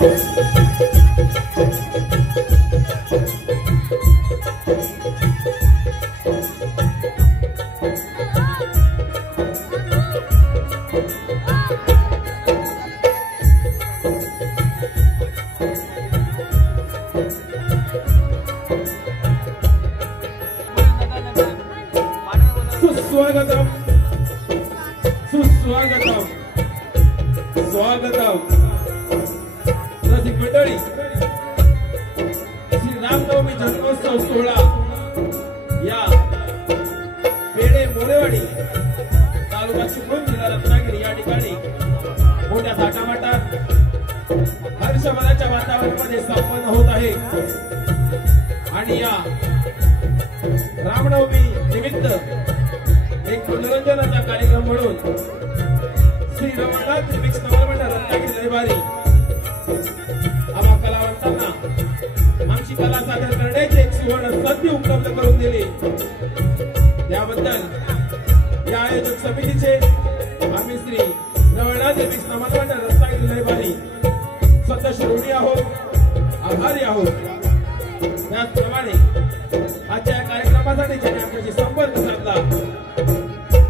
सुस्वागतम सुस्वागतम स्वागतम रसिक मंडळी श्री रामनवमी जन्मोत्सव सोहळा या पेढे मोरेवाडी तालुका चिपळूण जिल्हा रत्नागिरी या ठिकाणी मोठ्या थाटामाटात हर्षभराच्या वातावरणामध्ये संपन्न होत आहे आणि या रामनवमी निमित्त एक मनोरंजनाचा कार्यक्रम म्हणून श्री रवळनाथ रिमिक्स नवलमंडळ रत्नागिरी दरबारी आम्हा कलावंतांना आमची कला सादर करण्याची एक सुवर्ण संधी उपलब्ध करून दिली त्याबद्दल या आयोजक समितीचे आम्ही श्री रवळनाथ रिमिक्स नवलमंडळ रत्नागिरी दरबारी स्वतः ऋणी आहोत आभारी आहोत त्याचप्रमाणे आजच्या या कार्यक्रमासाठी ज्याने आमच्याशी संपर्क साधला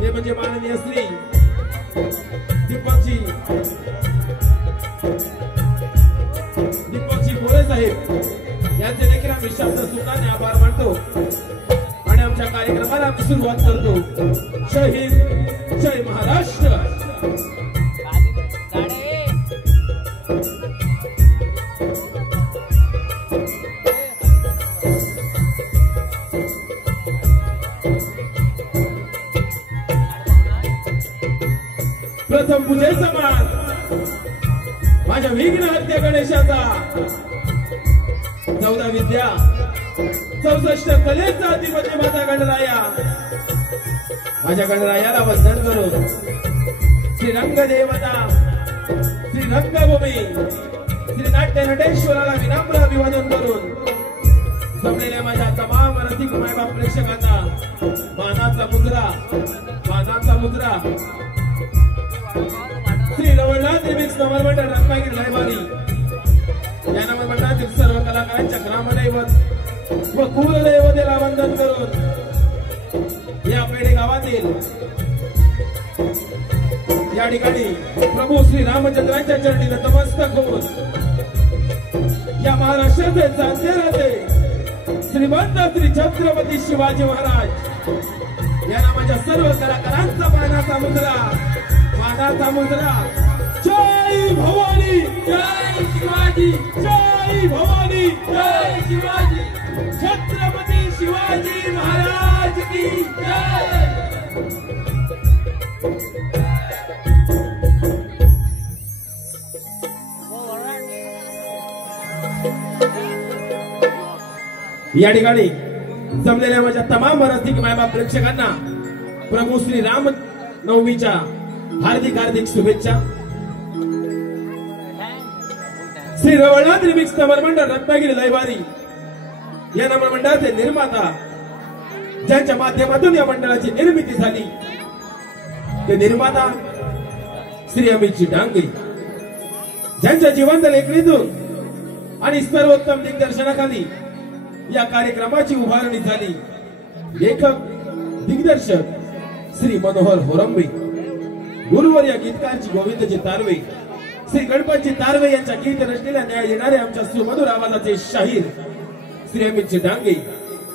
ते म्हणजे माननीय श्री दीपकजी बोरे साहेब यांचे देखील आम्ही शब्द सुखाने आभार मानतो आणि आमच्या कार्यक्रमाला आम्ही सुरुवात करतो। जय हिंद जय महाराष्ट्र। प्रथम पूजे समान माझ्या विघ्नहर्त्या गणेशाचा 14 विद्या 64 कलेचा अधिपती माझा गणराया माझ्या गणरायाला वंदन करून श्री रंगदेवता श्री रंगभूमी श्री नाट्य नटेश्वराला विनम्र अभिवादन करून जमलेल्या माझ्या तमाम रसिक मायबाप प्रेक्षकांना मानाचा मुद्रा श्री रवळनाथ रिमिक्स नवलमंडळ रत्नागिरी दरबारी या नवलमंडळातील सर्व कलाकारांच्या ग्रामदैवत व कुलदैवतेला वंदन करून या पेढे गावातील या ठिकाणी प्रभू श्री रामचंद्रांच्या चरणी नतमस्तक होऊन या महाराष्ट्राचे जाणते राहते श्रीमंत श्री छत्रपती शिवाजी महाराज या नामाच्या सर्व कलाकारांचा मानाचा मुद्रा जय भवानी जय शिवाजी जय भवानी जय शिवाजी छत्रपती शिवाजी महाराज की जय। या ठिकाणी जमलेल्या माझ्या तमाम रसिक मायबाप प्रेक्षकांना प्रभू श्री राम नवमीच्या हार्दिक शुभेच्छा। श्री रवळनाथ रिमिक्स नवलमंडळ रत्नागिरी दरबारी या नवलमंडळाचे निर्माता ज्यांच्या माध्यमातून या मंडळाची निर्मिती झाली ते निर्माता श्री अमितजी डांगे ज्यांच्या जिवंत लेखणीतून आणि सर्वोत्तम दिग्दर्शनाखाली या कार्यक्रमाची उभारणी झाली। लेखक दिग्दर्शक श्री मनोहर होरंबे गुरुवर या गीतकारची गोविंदजी तारवे श्री गणपतजी तारवे यांच्या गीत रचनेला न्याय देणारे आमच्या सुमधुर आवाजाचे शाहीर श्री अमितजी डांगे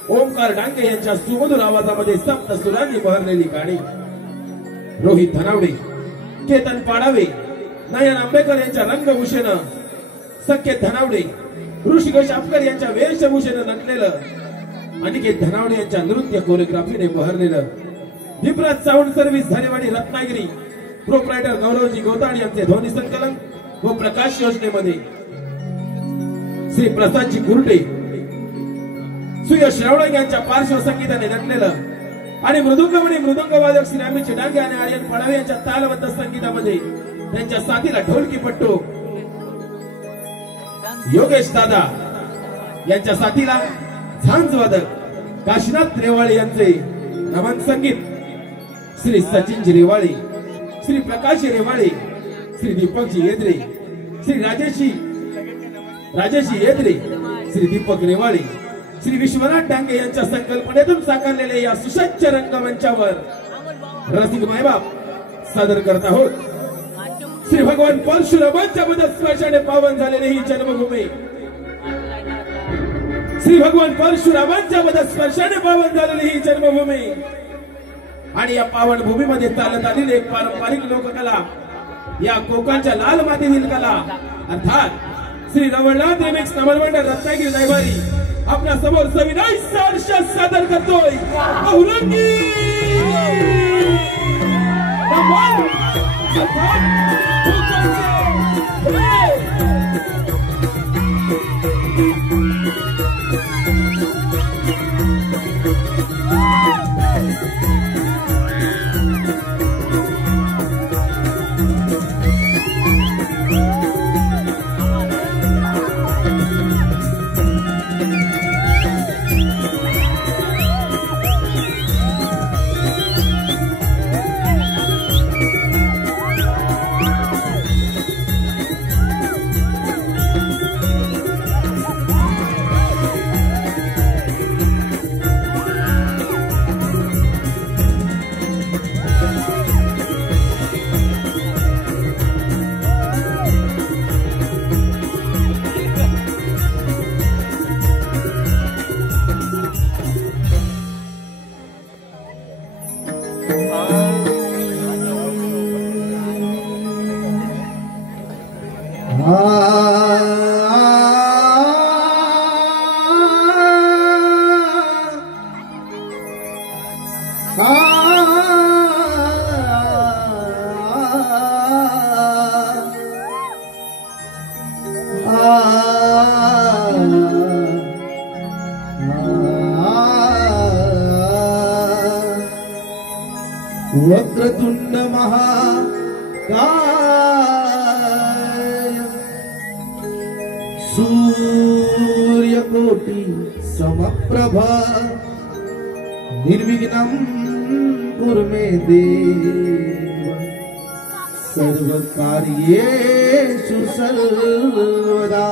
ओमकार डांगे यांच्या सुमधुर आवाजामध्ये सप्त सुरांनी बहरलेली गाणी रोहित धनावडे केतन पाडावे नयन आंबेकर यांच्या रंगभूषेने संकेत धनावडे ऋषिक शापकर यांच्या वेशभूषेने नटलेलं अनिकेत धनावडे यांच्या नृत्य कोरिओग्राफीने बहरलेलं Deepraj sound service Zalewadi Ratnagiri proprietor Gauravji Gotad यांचे ध्वनी संकलन व प्रकाश योजनेमध्ये श्री प्रसादजी कुर्टे सुयश रावळे यांच्या पार्श्व संगीताने नटलेलं आणि मृदुंग वादक श्री अमितजी डांगे आणि आर्यन पडावे यांच्या तालबद्ध संगीतामध्ये त्यांच्या साथीला ढोलकी पट्टू योगेश दादा यांच्या साथीला झांज वादक काशीनाथ रेवाळे यांचे नमन संगीत श्री सचिनजी रेवाळे श्री प्रकाश रेवाळे श्री दीपकजी येद्रे श्री राजेशजी राजेशी येदरे, श्री दीपक नेवाळे, श्री विश्वनाथ डांगे यांच्या संकल्पनेतून साकारलेल्या या सुसज्ज रंगमंचावर रसिक मायबाप सादर करत आहोत. श्री भगवान परशुरामांच्या पदस्पर्शाने पावन झालेली ही जन्मभूमी, श्री भगवान परशुरामांच्या पदस्पर्शाने पावन झालेली ही जन्मभूमी आणि या पावन भूमीमध्ये चालत आलेली एक पारंपरिक लोककला, या कोकणच्या लाल मातीतील कला अर्थात श्री रवळनाथ रिमिक्स नमन मंडळ रत्नागिरी लायब्ररी आपल्या समोर सविनय सहर्ष सादर करतोय. वक्रतुंड महाकाय सूर्यकोटि समप्रभा निर्विघ्नं कुरु मे देव सर्वकार्येषु सर्वदा.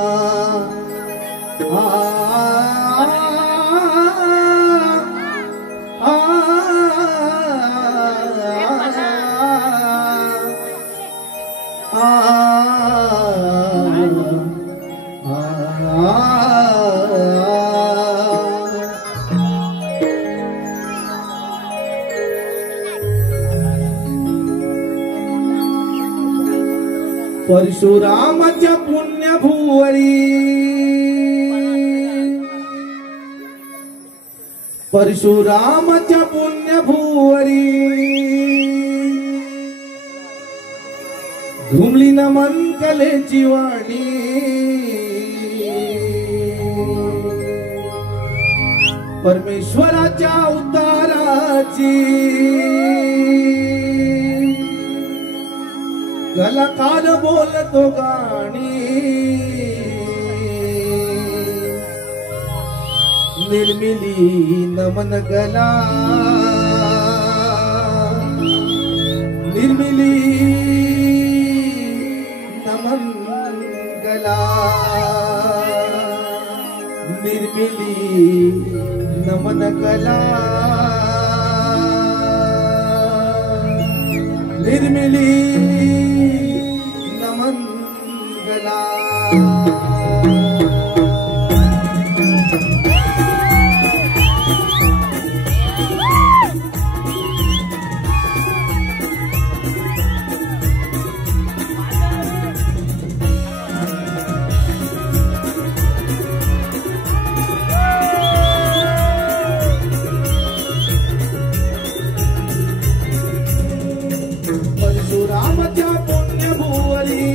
परशुरामाच्या पुण्यभुवरी, परशुरामाच्या पुण्यभुवरी घुमली नमन कलेची वाणी. परमेश्वराच्या अवताराची कलाकार बोलतो गाणी. निर्मिली नमन कला, निर्मिली नमन कला, निर्मिली नमन कला, निर्मिली नमन कला. परशुरामाच्या पुण्यभुवरी,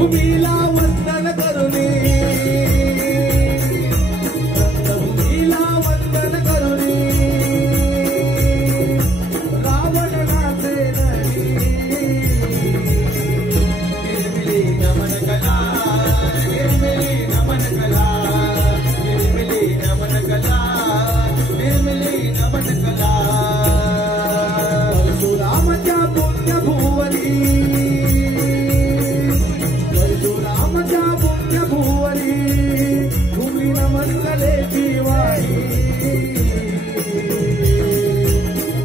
भूमीला वंदन करुणी भूमीला वंदन करुणी रावण नाचे नरी निर्मिली नमन कला निर्मिली नमन कला निर्मिली नमन कला निर्मिली नमन कला परशुरामच्या पुण्य भुवनी परशुरामच्या पुण्य भुवनी भूमी नमन कलेची वाणी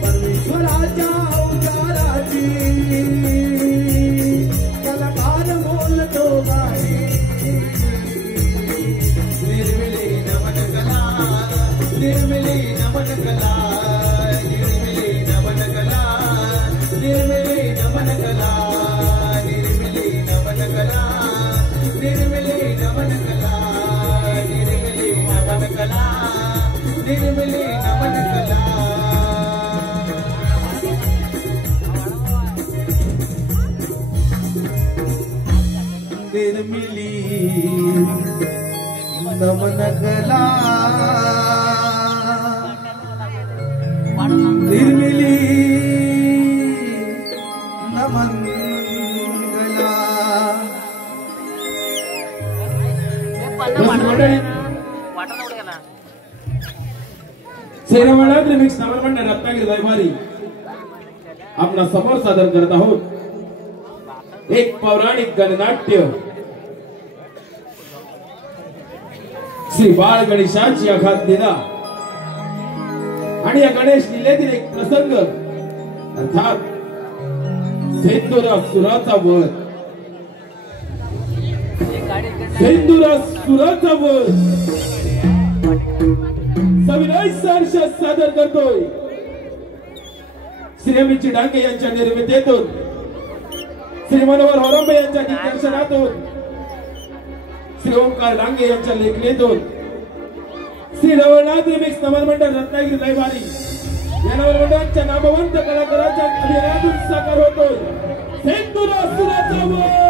परमेश्वराच्या अवताराची कलाकार बोलतो गाणी निर्मिली नमन कला निर्मिली नमन कला निर्मिली नमन कला निर्मिली नमन कला निर्मिली नमन कला निर्मिली नमन कला निर्मिली नमन कला निर्मिली नमन कला निर्मिली नमन कला निर्मिली नमन कला सेनावाडा रिमिक्स नवरमंडळ रत्नागिरी लयभारी आपला समोर सादर करत आहोत एक पौराणिक गणनाट्य श्री बाळ गणेशाची आघात दिला आणि या गणेश लीलेतील एक प्रसंग अर्थात सिंदुरासुराचा वध सिंदुरासुराचा वध सविनय सहर्ष सादर करतोय श्री अमित डांगे यांच्या निर्मितीतून श्री मनोहर होरंबे यांच्या दिग्दर्शनातून श्री ओंकार डांगे यांच्या लेखणीतून श्री नवनाथ रिमिक्स नवरमंडळ रत्नागिरी लयभारी या नवरमंडळाच्या नामवंत कलाकारांच्या अभिनयातून साकार होतोय सिंदुरासुराचा वध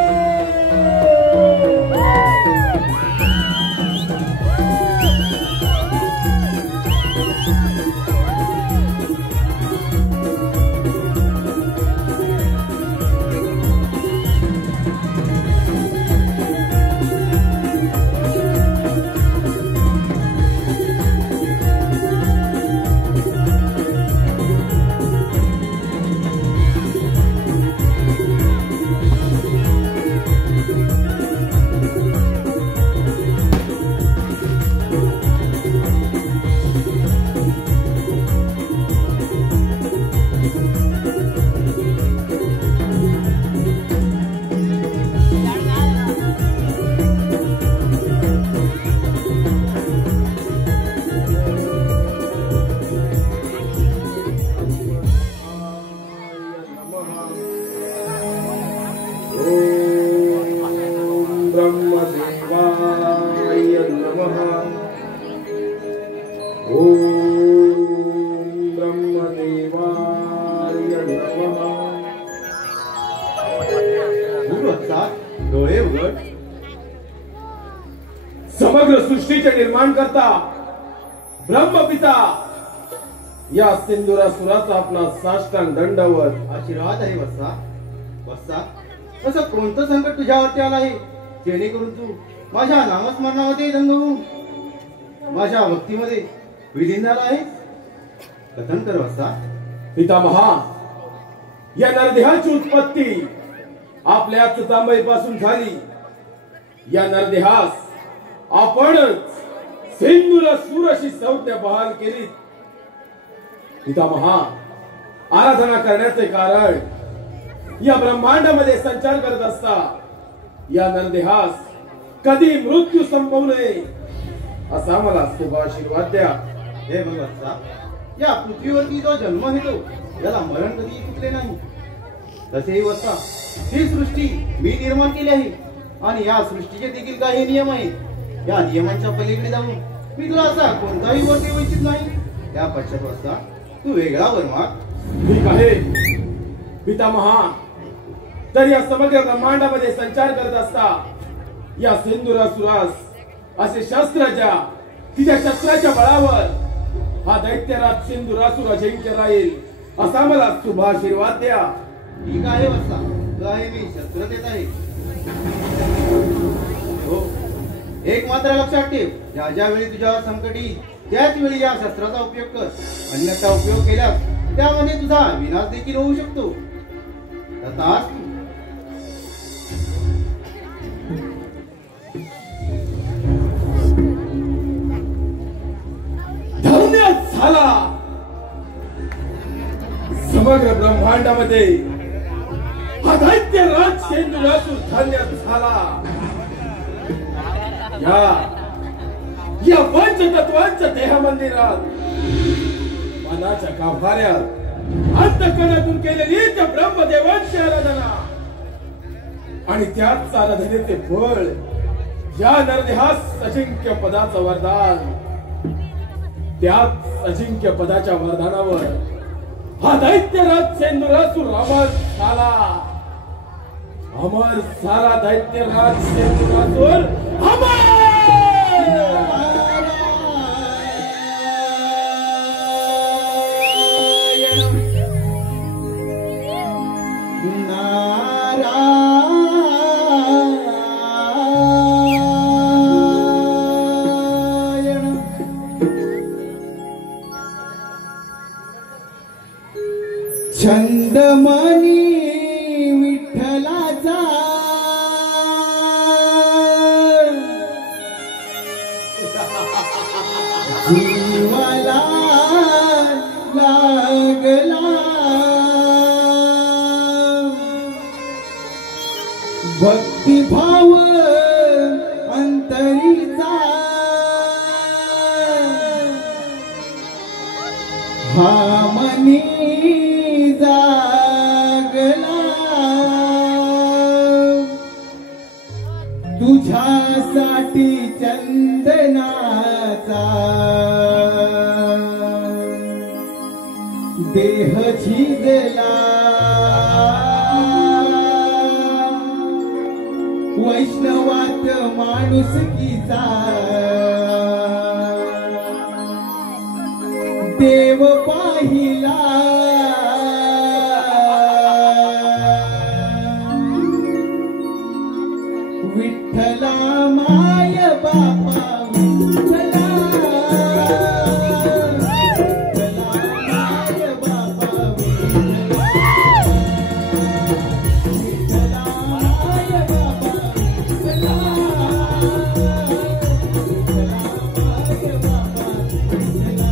समग्र सृष्टीचे निर्माण करता ब्रह्मपिता या सिंदुरासुराचा आपला साष्टांग दंडवत आशीर्वाद आहे वत्सा वत्सा असं कोणतं संकट तुझ्यावरती आलं आहे जेणेकरून तू माझ्या नामस्मरणामध्ये दंग होऊन माझ्या भक्तीमध्ये विलीन झाला आहे कथन कर वत्सा पितामहा या नरदेहाची उत्पत्ती आपल्याच तांबईपासून झाली या नरदेहास आपणच सिंदुरासुर अशी संज्ञा बहाल केली पितामहा आराधना करण्याचे कारण या ब्रह्मांडामध्ये संचार करत असता या नरदेहास कधी मृत्यू संभवू नये असा मला शुभ आशीर्वाद द्या हे भगवत्सा या पृथ्वीवरती जो जन्म घेतो याला मरण कधी चुकले नाही तसेही वत्सा ही सृष्टी मी निर्माण केली आहे आणि या सृष्टीचे देखील काही नियम आहेत या नियमांच्या पलीकडे जाऊन मी तुला असा कोणताही वर देऊ इच्छित नाही त्या पश्चात वत्सा तू वेगळा वर माग ठीक आहे पितामहा तर या समग्र ब्रह्मांडामध्ये संचार करत असता या सिंधुरासुरास असे शस्त्राच्या तिच्या शस्त्राच्या बळावर हा दैत्यराज सिंधुरासुर अजिंक्य राहील असा मला शुभ आशीर्वाद द्या. ठीक आहे वत्सा, तुझा मी शस्त्र देत आहे. हो, एक मात्र लक्षात ठेव, ज्या ज्या वेळी तुझ्यावर संकट येईल त्याच वेळी या शस्त्राचा उपयोग कर. अन्यथा उपयोग केल्यास त्यामध्ये तुझा विनाश देखील होऊ शकतो. तथास्तु. धन्य झाला समग्र ब्रह्मांडामध्ये हा दैत्य राज सिंधुरासुर धन्य झाला. या पंचतत्वांच्या देह मंदिरात मनाच्या गाभाऱ्यात अंतःकरणातून केलेली त्या ब्रह्मदेवांची आराधना आणि त्याच आराधनेचे फळ या नरदेहास अजिंक्य पदाचं वरदान. त्याच अजिंक्य पदाच्या वरदानावर हा दैत्यराज सिंधुरासुर अमर झाला. अमर झाला दैत्यराज सिंधुरासुर अमर. छंदमणी विठ्ठलाचा जीवाला लागला भक्तिभाव अंतरीचा हा मनी जागला तुझ्यासाठी चंदनाचा देह झिजला वैष्णवात माणुसकीचा देव पाहिला विठ्ठला माय बापा विठ्ठला माय बापा विठ्ठला माय बापा विठ्ठला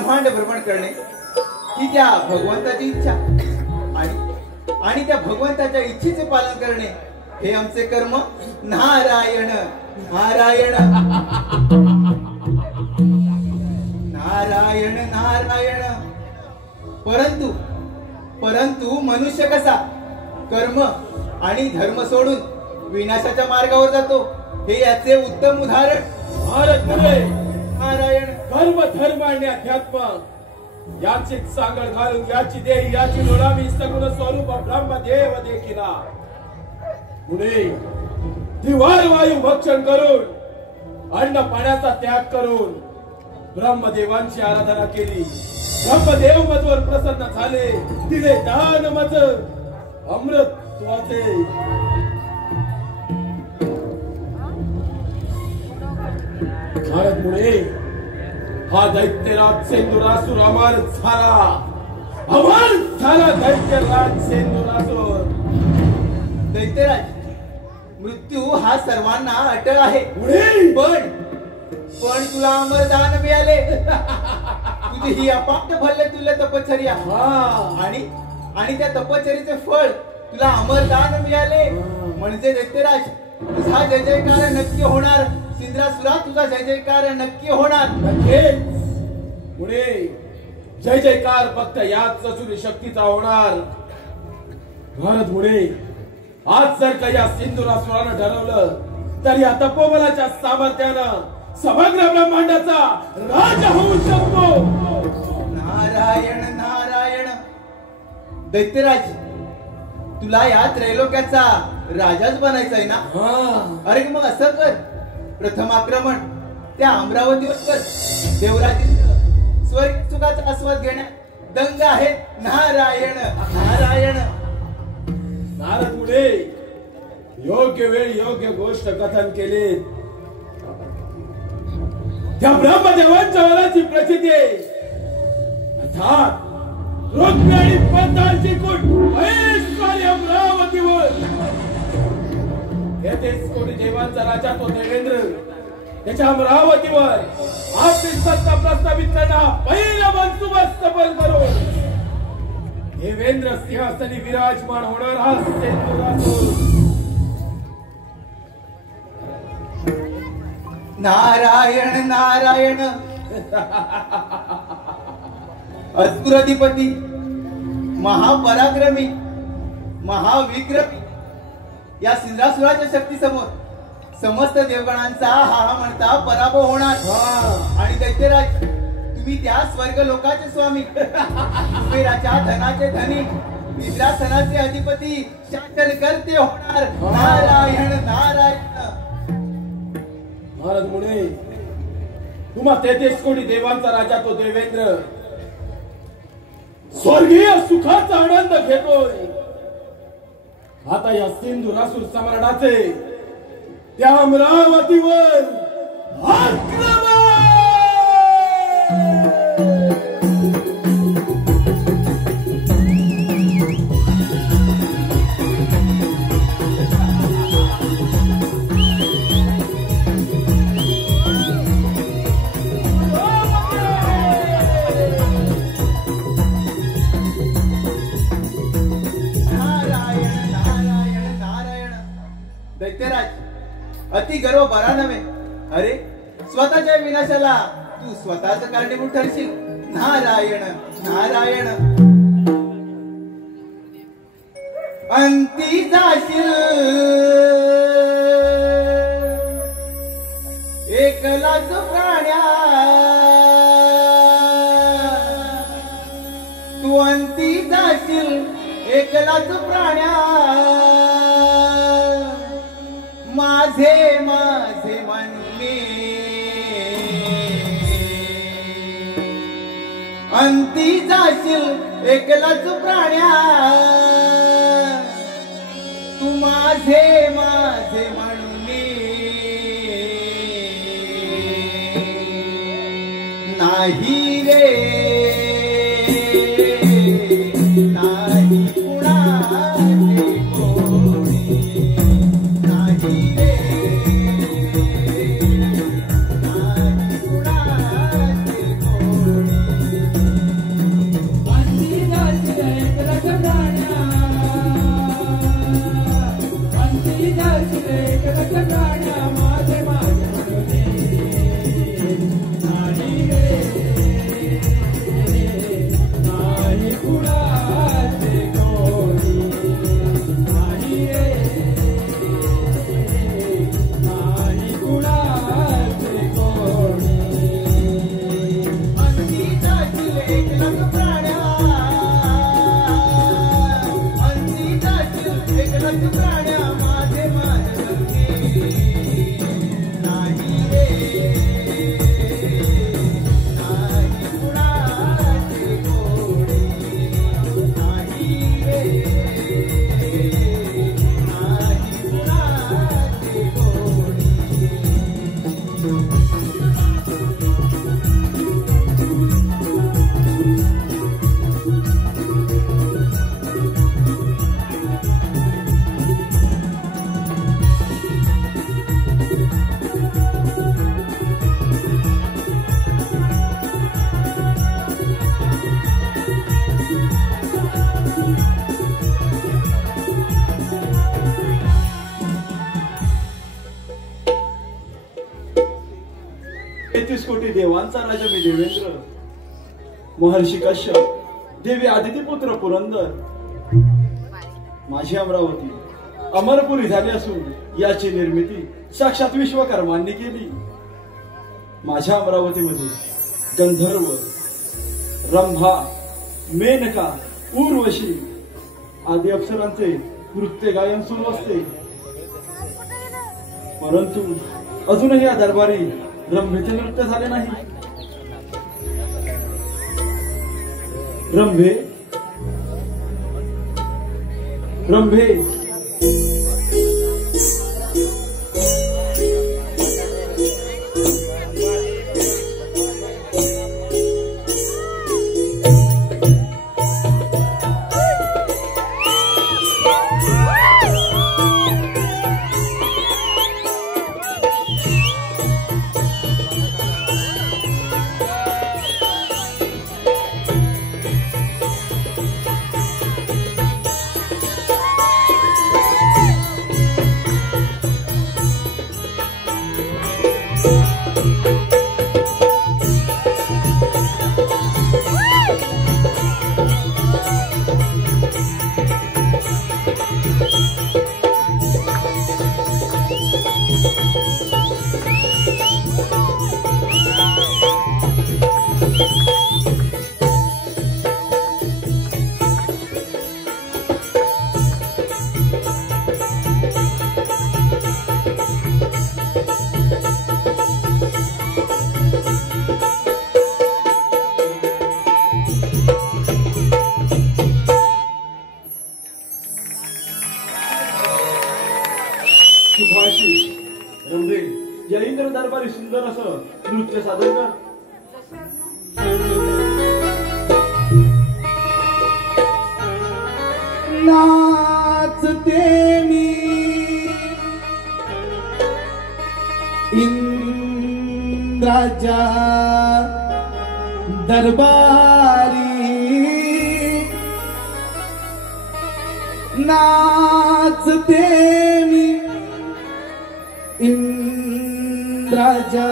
ब्रह्मांड भ्रमण करणे ही त्या भगवंताची इच्छा आणि त्या भगवंताच्या इच्छेचे पालन करणे हे आमचे कर्म. नारायण नारायण नारायण नारायण. परंतु मनुष्य कसा कर्म आणि धर्म सोडून विनाशाच्या मार्गावर जातो हे याचे उत्तम उदाहरण. नारायण. कर्म धर्म आणि अध्यात्म याची सांगड घालून याची देही याची लोळावी सगुण स्वरूप ब्रह्मदेव देखिला पुढे दिवार वायू भक्षण करून अन्न पाण्याचा त्याग करून ब्रह्मदेवांची आराधना केली. ब्रह्मदेव मजवर प्रसन्न झाले. दिले दान मज अमृतत्वाचे. भारत मुळे हा दैत्यराज सेंदुरासूर अमर झाला दैत्यराज सेंदुरासूर. दैत्यराज मृत्यू हा सर्वांना अटळ आहे. पण तुला अमरदान मिळाले. तुझी ही अपाट भल्ले तुला तपश्चर्या आणि त्या तपश्चर्याचे फळ तुला अमरदान मिळाले. म्हणजे दैत्यराज तुझा जय जयकार नक्की होणार. सिंद्रासुरा तुझा जय जयकार नक्की होणार. पुढे जय जयकार फक्त याच चतुर शक्तीचा होणार. भारत मुळे आज जर का या सिंधुरासुरानं ठरवलं तर या तपोबलाच्या सामर्थ्यानं समग्र ब्रह्मांडाचा राजा होऊ शकतो. नारायण नारायण. दैत्यराज तुला या त्रैलोक्याचा राजाच बनायचा आहे ना. अरे मग असं कर. प्रथम आक्रमण त्या अमरावतीवर कर. देवराजी स्वर्ग सुखाचा आस्वाद घेण्यात दंग आहे. नारायण नारायण. नारद मुळे योग्य वेळी योग्य गोष्ट कथन केले. त्या ब्रह्मदेवांच्या वराची प्रचिती अर्थात रुक्मी आणि पंतांची कूट ऐश्वर्य अमरावतीवर. 33 कोटी देवांचा राजा तो देवेंद्र त्याच्या अमरावतीवर आपली सत्ता प्रस्थापित करणार पहिला मनसुबा सफल करून देवेंद्र सिंहासनी विराजमान होणार हा सेंदुरासूर. नारायण नारायण. असुराधिपती महापराक्रमी महाविक्रमी या सिंद्रासुराच्या शक्ती समोर समस्त देवगणांचा हा म्हणता पराभव होणार. आणि दैत्यराज तुम्ही त्या स्वर्ग लोकाचे स्वामी कुबेराच्या धनाचे धनी इंद्रासनाचे अधिपती शासन करते होणार. नारायण नारायण. महाराज मुळे तुम्हा 33 कोटी देवांचा राजा तो देवेंद्र स्वर्गीय सुखाचा आनंद घेतोय. आता या सिंधुरासूर सम्राटाचे त्या अमरावतीवर आक्रमण. दैत्यराज अति गर्व बरा नव्हे. अरे स्वतःच्या विनाशाला तू स्वतःच कारणीभूत ठरशील. नारायण नारायण. अंती जाशील एकलाच प्राण्या. तू अंती जाशील एकलाच प्राण्या. माझे माझे म्हणणे अंती जाशील एकलाच प्राण्या. तू माझे माझे म्हणणे नाही रे नाही कुणाचे कोणी. नाही रे नाही कुणाचे कोणी. देवांचा राजा मी देवेंद्र, महर्षी कश्यप, देवी आदिती पुत्र पुरंदर, माझी अमरावती अमरपुरी झाली असून याची निर्मिती साक्षात विश्वकर्मांनी केली. माझ्या अमरावतीमध्ये गंधर्व, रंभा, मेनका, उर्वशी आदी अप्सरांचे नृत्य गायन सुरू असते. परंतु अजूनही या दरबारी रंभेचे नृत्य झाले नाही. रंभे, रंभे, रंभे, या इंद्र दरबारी सुंदर असं नृत्य सादर कर. नाचते मी इंद्राच्या दरबारी, नाचते मी इंद्राच्या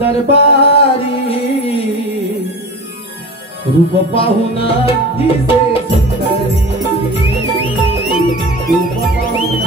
दरबारी, रूप पाहून दिसे सुंदरी, रूप पाहून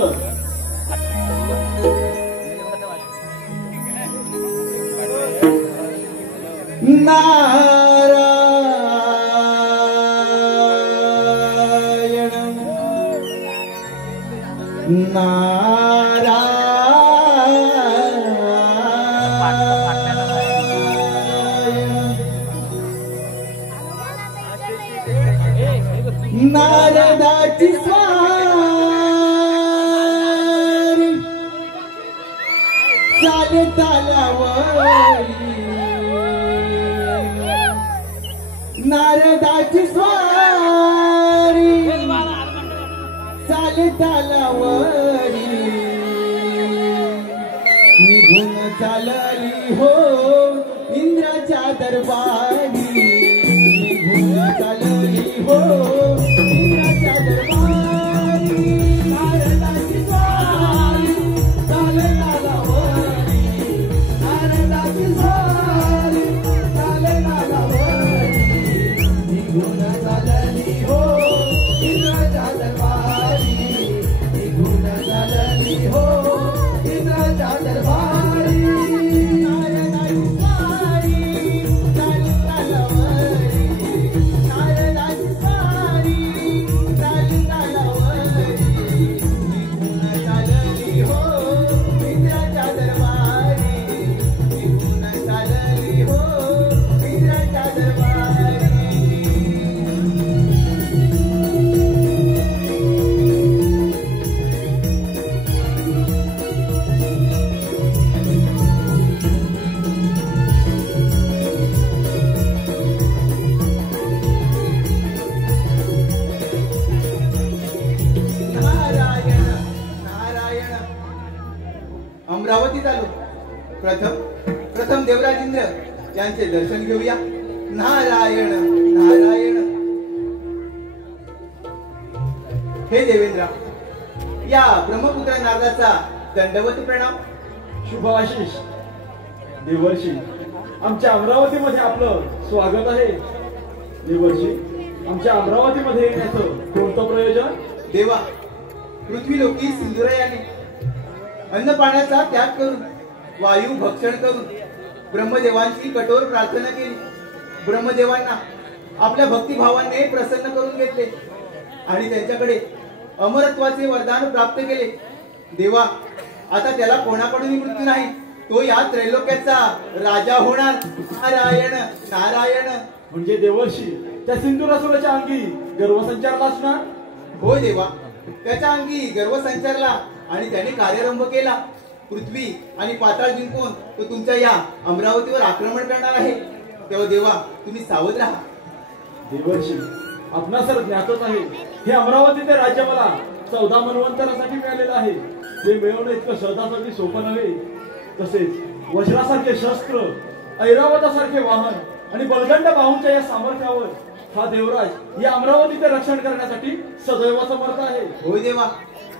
सुंदर. नारदाची स्वारी चाले तालावरी, नारदाची स्वारी चाले तालावरी, निघून चालली हो इंद्राच्या दरबारी, निघून चालली हो इंद्राच्या दरबारी, नारदाची स्वारी चाले तालावरी, नारदाची स्वारी चाले तालावरी, निघून चालली हो इंद्राच्या दरबारी, निघून चालली हो इंद्राच्या दरबारी, नारदाची स्वारी चाले तालावरी, नारदाची स्वारी चाले तालावरी, निघून चालली हो इंद्राच्या दरबारी, निघून चालली हो इंद्राच्या दरबारी. नारायण नारायण. अमरावतीत आलो. प्रथम देवराज इंद्र यांचे दर्शन घेऊया. नारायण नारायण. हे देवेंद्र, या ब्रह्मपुत्र नागाचा दंडवत प्रणाम. शुभ आशिष. देवर्षी, आमच्या अमरावतीमध्ये आपलं स्वागत आहे. देवर्षी, आमच्या अमरावतीमध्ये येण्याचं कोणतं प्रयोजन? देवा, पृथ्वीलोकी सिंधुरायाने अन्न पाण्याचा त्याग करून, वायू भक्षण करून ब्रह्मदेवांची कठोर प्रार्थना केली. ब्रह्मदेवांना आपल्या भक्तिभावाने प्रसन्न करून घेतले आणि त्यांच्याकडे अमरत्वाचे वरदान प्राप्त केले. देवा, आता त्याला कोणाकडून मृत्यू नाही. तो या त्रैलोक्याचा राजा होणार. नारायण नारायण. म्हणजे देवर्षी, त्या सिंधुरासुराच्या अंगी गर्वसंचारला असणार? हो देवा, त्याच्या अंगी गर्व संचारला आणि त्याने कार्यारंभ केला. पृथ्वी आणि पाताळ जिंकून तो तुमच्या या अमरावतीवर आक्रमण करणार आहे. तेव्हा देवा, तुम्ही सावध राहा. देवर्षी, आपणा सर ज्ञातच आहे, हे अमरावती ते राज्य मला 14 मनवंतरासाठी मिळालेलं आहे. ते मिळवणं इतकं सहजासहजी सोपं नव्हे. तसेच वज्रासारखे शस्त्र, ऐरावतासारखे वाहन आणि बलदंड बाहूंच्या या सामर्थ्यावर हा देवराज या अमरावतीचे रक्षण करण्यासाठी सदैव समर्थ आहे. होय देवा,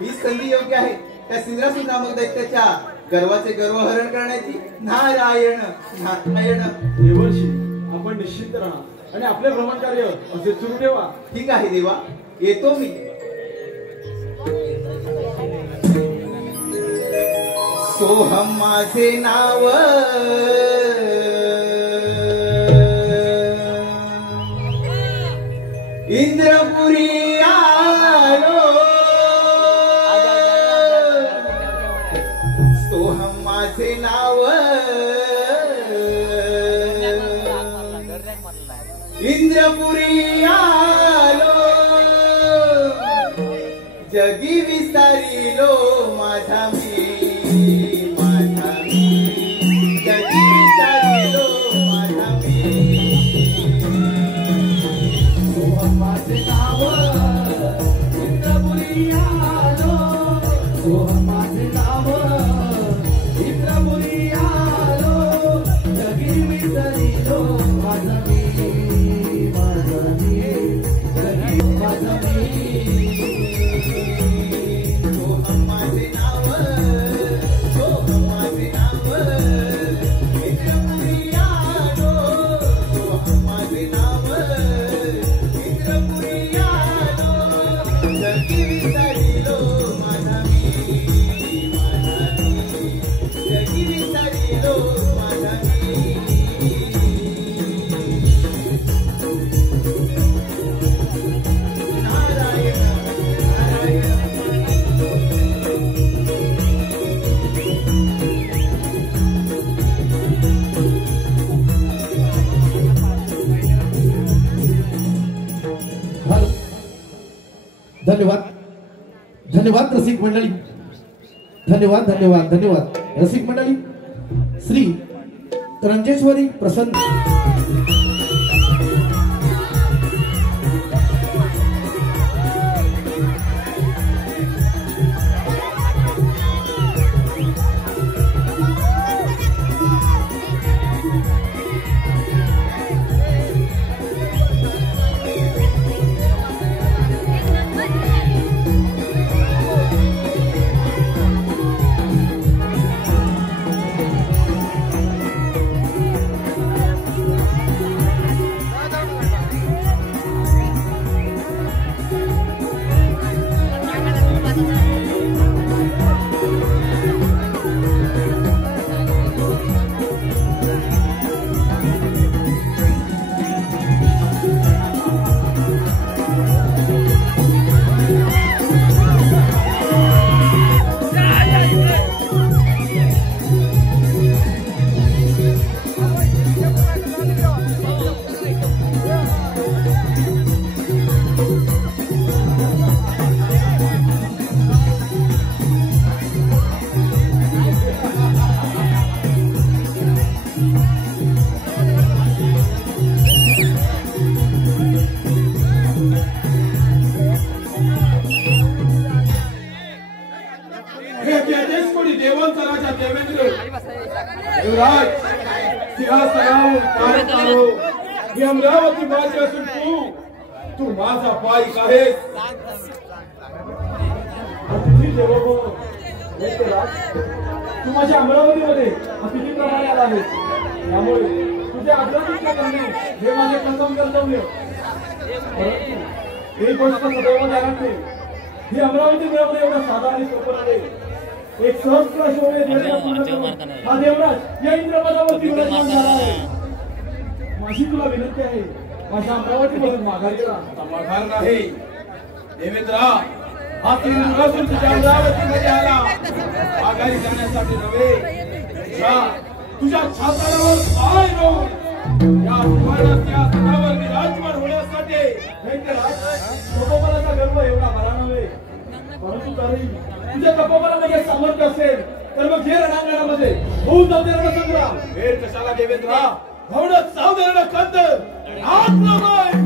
ही संधी योग्य आहे त्या सिंद्रासूर नामक दैत्याच्या गर्वाचे गर्वहरण करण्याची. नारायण नारायण. देवर्षी, आपण निश्चिंत राहा आणि आपले भ्रमण कार्य असे सुरू ठेवा. ठीक आहे देवा, येतो मी. सोहम माझे नाव, इंद्रपुरी आलो. सोहम माझे नाव, इंद्रपुरी आलो. जगी विस्तारिलो माझा मी, माझा मी. जगी विस्तारिलो माझा मी. सोहम माझे नाव, इंद्रपुरी आलो. सोहम माझे नाव, इंद्रपुरी आलो. जगी विस्तारिलो माझा मी, माझा मी. जगी माझा मी. सोहम माझे नाव, सोहम माझे नाव. इंद्रपुरी आलो. सोहम माझे नाव, इंद्रपुरी आलो. जगी विस्तारिलो माझा मी. धन्यवाद रसिक मंडळी, धन्यवाद धन्यवाद धन्यवाद रसिक मंडळी. श्री रंजेश्वरी प्रसन्न देवांचा राजा देवेंद्र युवराज सिंहासनावर तारो ही अमरावती माझी असून तू माझा पाईक आहेस. तू माझ्या अमरावतीमध्ये अतिथीप्रमाणे आला आहेस, त्यामुळे तुझे आदरातिथ्य करणे हे माझे प्रथम कर्तव्य. ही गोष्ट सदैव ध्यानात ठेव, ही अमरावती मिळवणे एवढं साधा आणि सोपं नव्हे. एक सहस्त्र हा देवराज या इंद्रपदावरती विराजमान झाला आहे. माझी तुला विनंती आहे, माझ्या अमरावतीमधून माघारी माघार नाही देवेंद्रा, हा सिंहासन तुझ्या अमरावतीमध्ये आला माघारी जाण्यासाठी नव्हे, तुझ्या छातावर पाय रोवून या सुवर्णाच्या सणावर विराजमान होण्यासाठी. तपोबलाचा गर्व एवढा बरा नव्हे, परंतु तरी तुझ्या तपोबलामध्ये सामर्थ्य असेल तर मग जे रणांगणामध्ये होऊन जाते रणसंग्राम. वेळ कशाला देवेंद्रा, भावना सावधान कंद हात लावाय.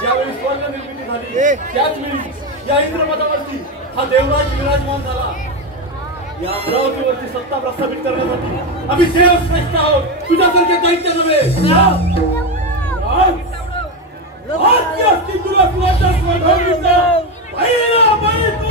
ज्यावेळी स्वर्ग निर्मिती झाली त्याच वेळी या इंद्रपदावरती हा देवराज विराजमान झाला. या अमरावतीवरती सत्ता प्रस्थापित करण्यासाठी आम्ही देवश्रेष्ठ आहोत, तुझ्यासारखे दैत्य नव्हे. तुला तुझ्या स्वर्गाविरुद्ध पहिला बळी तू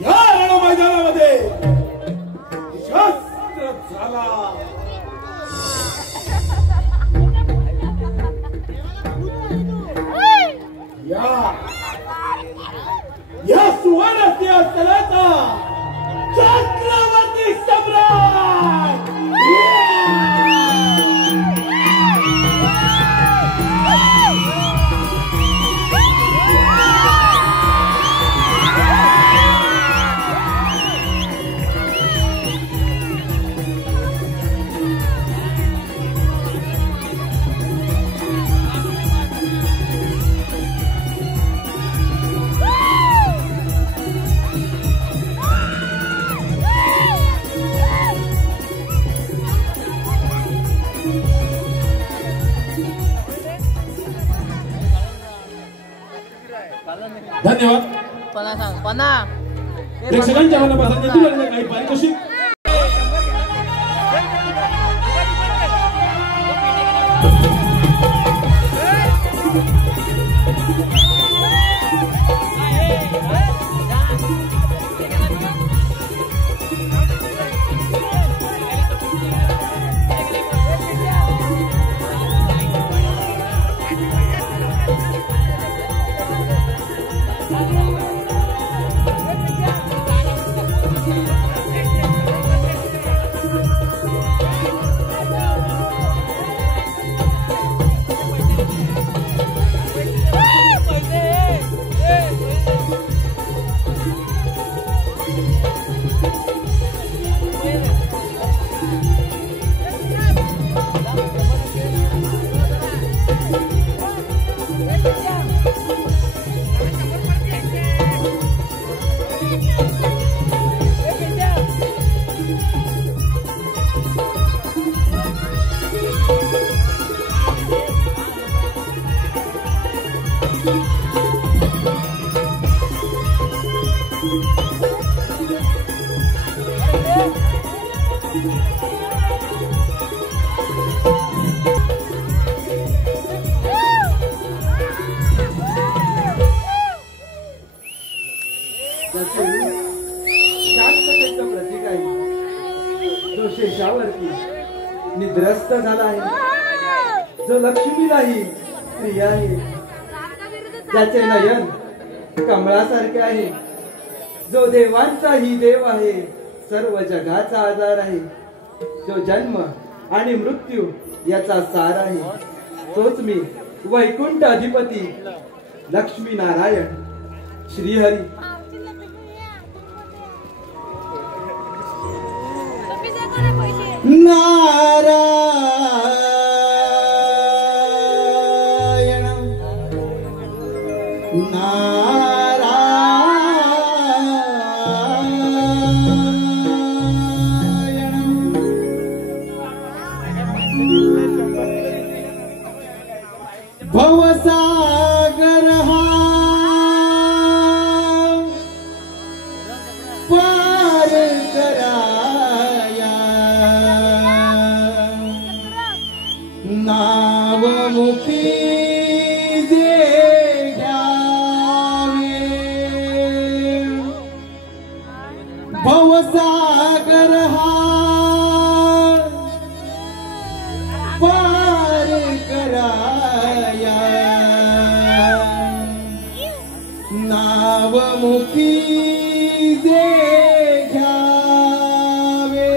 या रणमैदानामध्ये शस्त्र झाला. या सुवर्ण सिंहासनाचा चक्रवर्ती सम्राट धन्यवाद. प्रेक्षकांच्या मनापासून काही पारितोषिक. निद्रस्त झाला आहे, जो लक्ष्मी नाही प्रिय आहे, ज्याचे नयन कमळासारखे आहे, जो देवांचाही देव आहे, सर्व जगाचा आधार आहे, जो जन्म आणि मृत्यू याचा सार आहे, तोच मी वैकुंठ अधिपती लक्ष्मी नारायण श्रीहरी. नारायण भवसागर हा पार कराया नाव मुखी जे घ्यावे भवसागर हा पार कराया नाव मुखी जे घ्यावे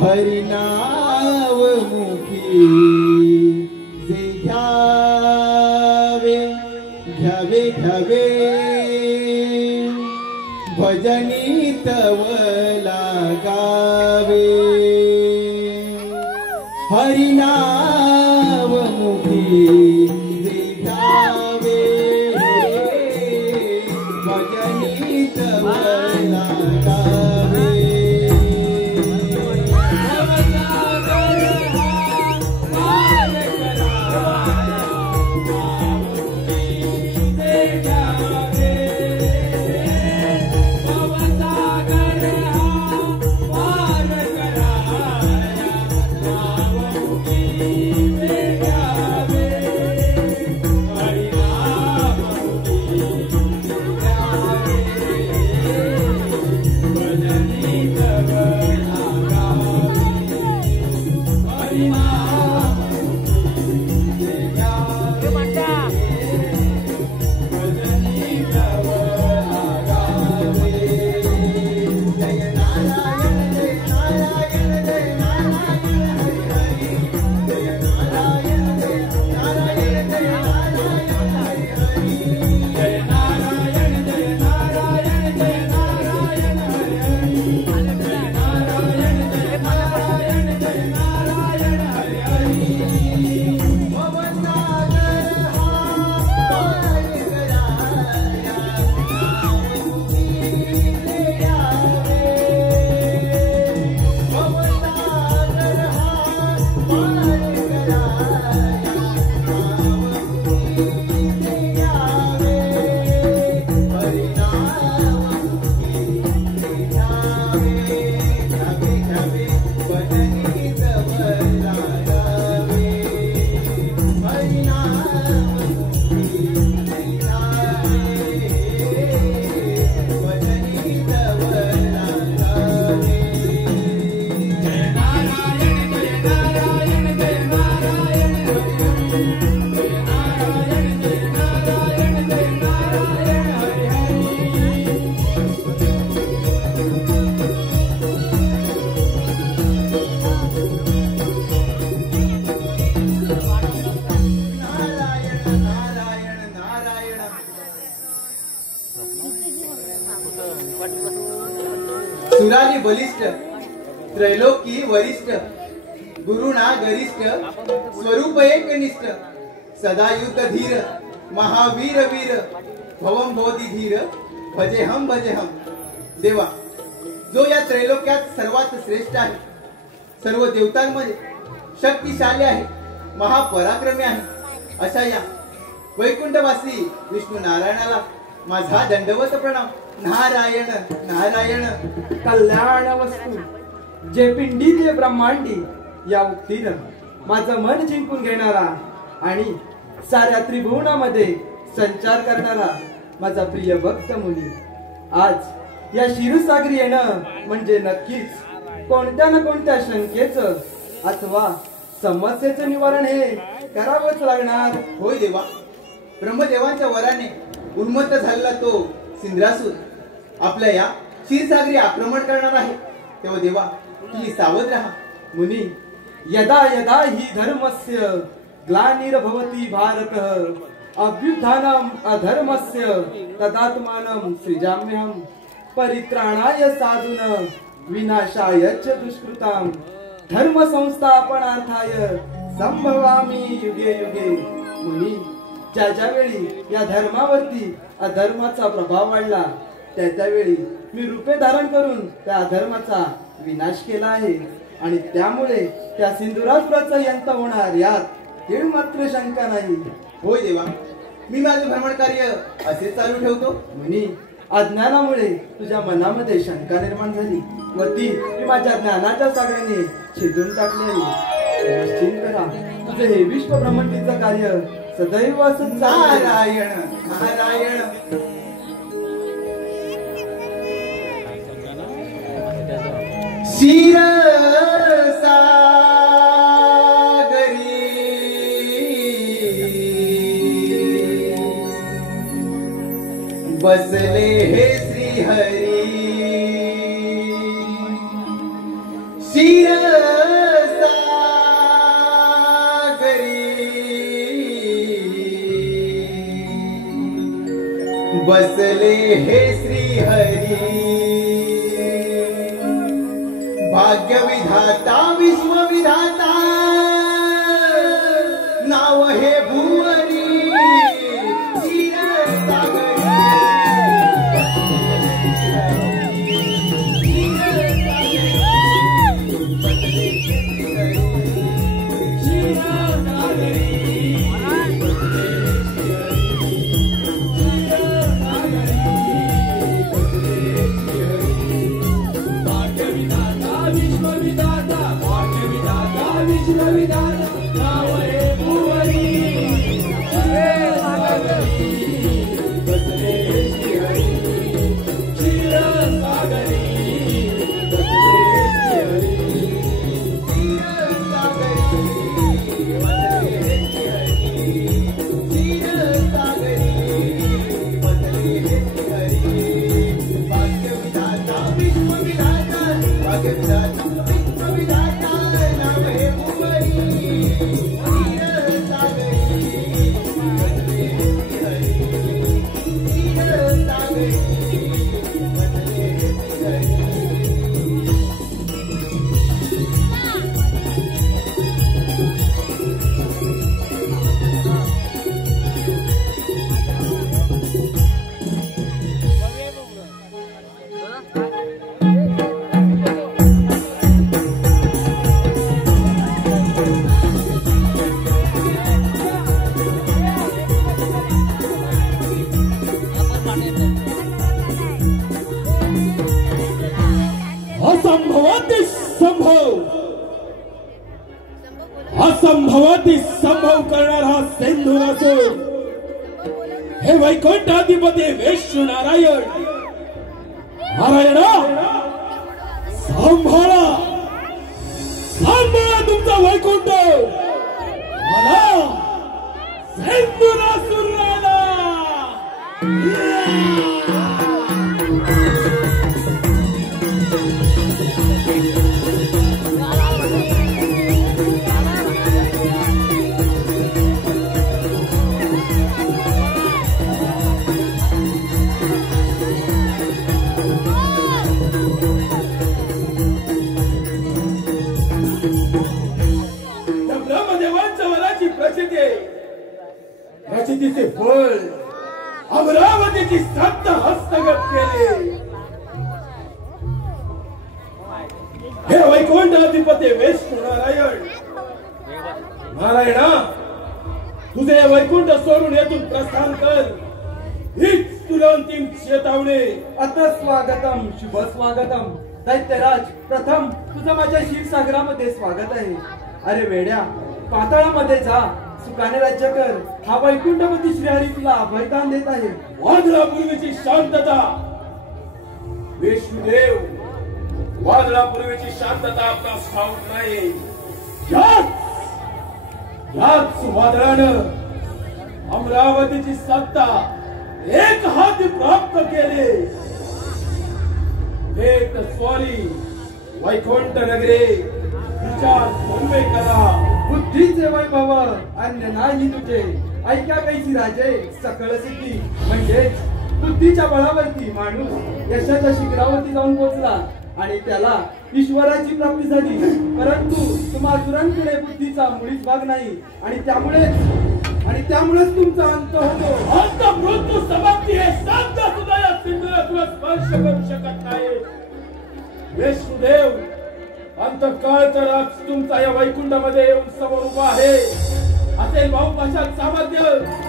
हरिनाव मुखी जे घ्यावे घ्यावे घ्यावे भजनी तव लागावे हरिनाम मुखी जे घ्यावे भजनी तव लागावे सुरारी बलिष्ठ त्रैलोकी वरिष्ठ गुरुना गरिष्ठ स्वरूप एकनिष्ठ सदा युद्ध धीर महावीर वीर भवम भवती धीर भजे हम देवा जो या त्रैलोक्यात सर्वात श्रेष्ठ आहे सर्व देवतांमध्ये शक्तिशाली आहे महापराक्रमी आहे अशा या वैकुंठवासी विष्णू नारायणाला माझा दंडवत प्रणाम नारायण नारायण कल्याण वस्तू जे पिंडी ते ब्रह्मांडी या उक्तीनं माझं मन जिंकून घेणारा आणि साऱ्या त्रिभुवनामध्ये संचार करणारा माझा प्रिय भक्त मुनी आज या क्षीरसागरी येणं म्हणजे नक्कीच कोणत्या ना कोणत्या शंकेचं अथवा समस्येचं निवारण हे करावंच लागणार. होय देवा, ब्रह्मदेवांच्या वराने उन्मत्त झालेला तो सिंद्रासूर आपल्या या क्षीरसागरी आक्रमण करणार आहे. तेव्हा देवा तुम्ही सावध राहा. मुनी, यदा यदा हि धर्मस्य ग्लानिर्भवति भारतः अभ्युत्थानम् अधर्मस्य तदात्मानं सृजाम्यहम् परित्राणाय साधून् विनाशाय च दुष्कृताम् धर्म संस्थापनार्थाय संभवामि युगे युगे. मुनी, ज्या वेळी या धर्मावरती अधर्माचा प्रभाव वाढला त्यावेळी मी रूपे धारण करून त्या अधर्माचा विनाश केला आहे आणि त्यामुळे त्या सिंधुराष्ट्राचं अंत होणार यात ते मात्र शंका नाही. होय देवा, मी माझे भ्रमण कार्य असे चालू ठेवतो. मुनी, अज्ञानामुळे तुझ्या मनामध्ये शंका निर्माण झाली व ती मी माझ्या ज्ञानाच्या सागराने छेदून टाकली आहे. निश्चिंत करा, तुझे हे विश्व भ्रमंतीचं कार्य सदैव असंच चालू. नारायण नारायण. क्षीर बसले हे श्री हरी. क्षीर बसले हे श्री हरी. भाग्य विधाता विश्वविधाता नाव हे भुवरी. असंभवाती संभव करणारा सिंधुरासूर हे वैकुंठाधिपती विष्णू नारायण. नारायणा, सांभाळा सांभाळा तुमचा वैकुंठ. मला सिंधुरासूर राहिला. प्रचितीचे फळ अमरावतीची सत्ता हस्तगत केले. हे वैकुंठाधिपती विष्णू नारायण. नारायणा, तुझे वैकुंठ सोडून येथून प्रस्थान कर. हीच तुला अंतिम चेतावणी. आता स्वागतम, शुभ स्वागतम. दैत्यराज, प्रथम तुझं माझ्या क्षीरसागरामध्ये स्वागत आहे. अरे वेड्या, पाताळामध्ये जा, सुखाने राज्य कर. हा वैकुंठपती श्रीहरी तुला अभयदान देत आहे. वादळापूर्वीची शांतता विष्णुदेव, वादळापूर्वीची शांतता आपला ठाऊक नाही. याच वादळानं अमरावतीची सत्ता एक हाती प्राप्त केली. एक स्वारी वैकुंठ नगरी विचार मुंबई करा. बुद्धीचे वैभव अन्य नाही तुझे. ऐका कैसी राजे सकळ सिद्धी. म्हणजेच बुद्धीच्या बळावरती माणूस यशाच्या शिखरावरती जाऊन पोहोचला आणि त्याला ईश्वराची प्राप्ती झाली. परंतु तुम्हा असुरांकडे बुद्धीचा मुळीच भाग नाही आणि त्यामुळेच तुमचा अंत होतो. अंत मृत्यू समाप्ती हे शब्द सुद्धा या सिंधूला तुला स्पर्श करू शकत नाही. विष्णुदेव, अंतकाळ तर आज तुमचा या वैकुंठामध्ये येऊन समोर उभा आहे असेल बहुभाषात सामर्थ्य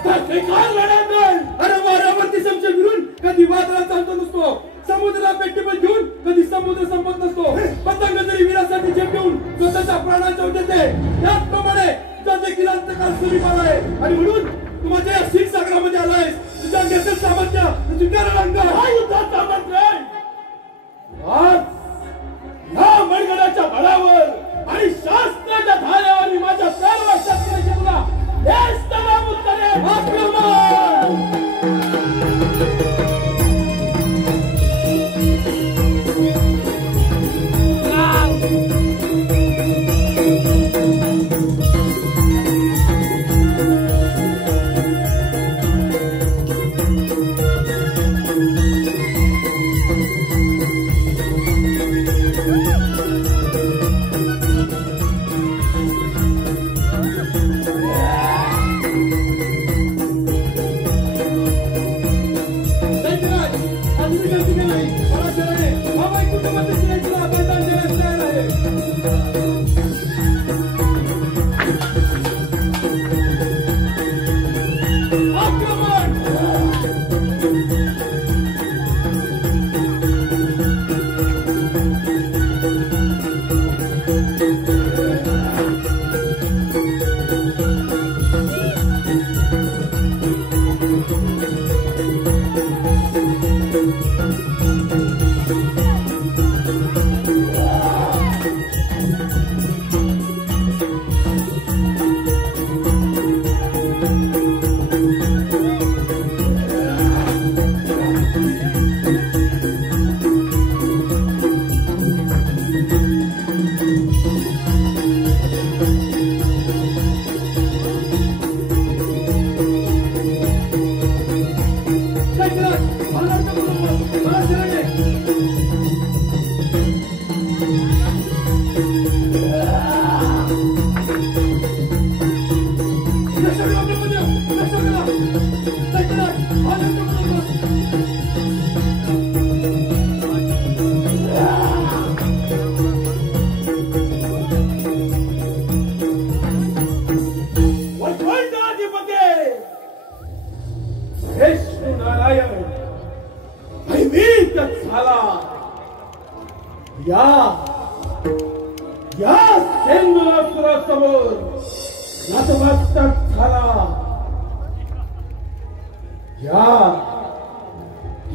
तर बेकार लढत नाही. अरे वारावरती समशे फिरून कधी वादळात चालतो नसतो, समुद्राला पेटीपल घेऊन कधी समुद्र संपत नसतो. पतंग जरी विरासाठी झेपून स्वतःच्या प्राणांच्या देते, त्याचप्रमाणे तुझा देखील अंतकाळ सुरीपाला आहे. आणि म्हणून तू माझ्या या क्षीरसागरामध्ये आलायस. तुझ्या घेतलं सामर्थ्य तुझ्या रंग हा युद्धात सामर्थ्य आहे. आज या मणगडाच्या बळावर आणि शास्त्राच्या धाऱ्यावर मी माझ्या सर्व शस्त्रांची तुला नेस्तनाबूत करेन. आक्रमण!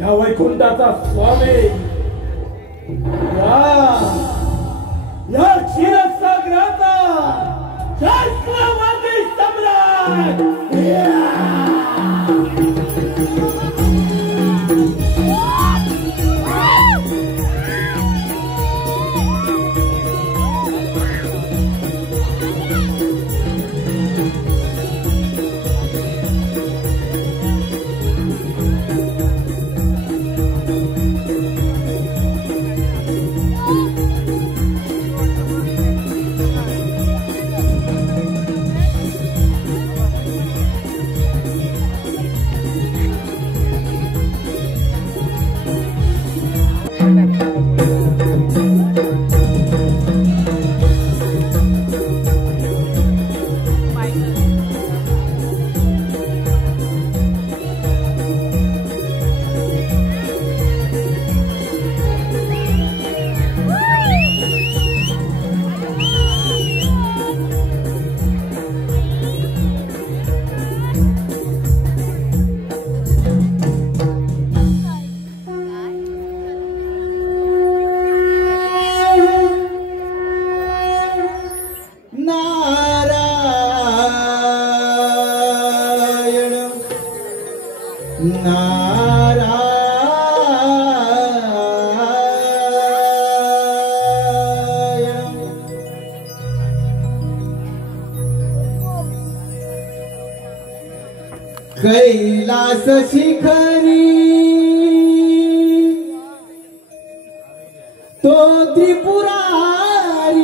या वैकुंठाचा स्वामी या क्षीरसागराचा शास्त्रवादी सम्राट कैलास शिखरी तो त्रिपुरारी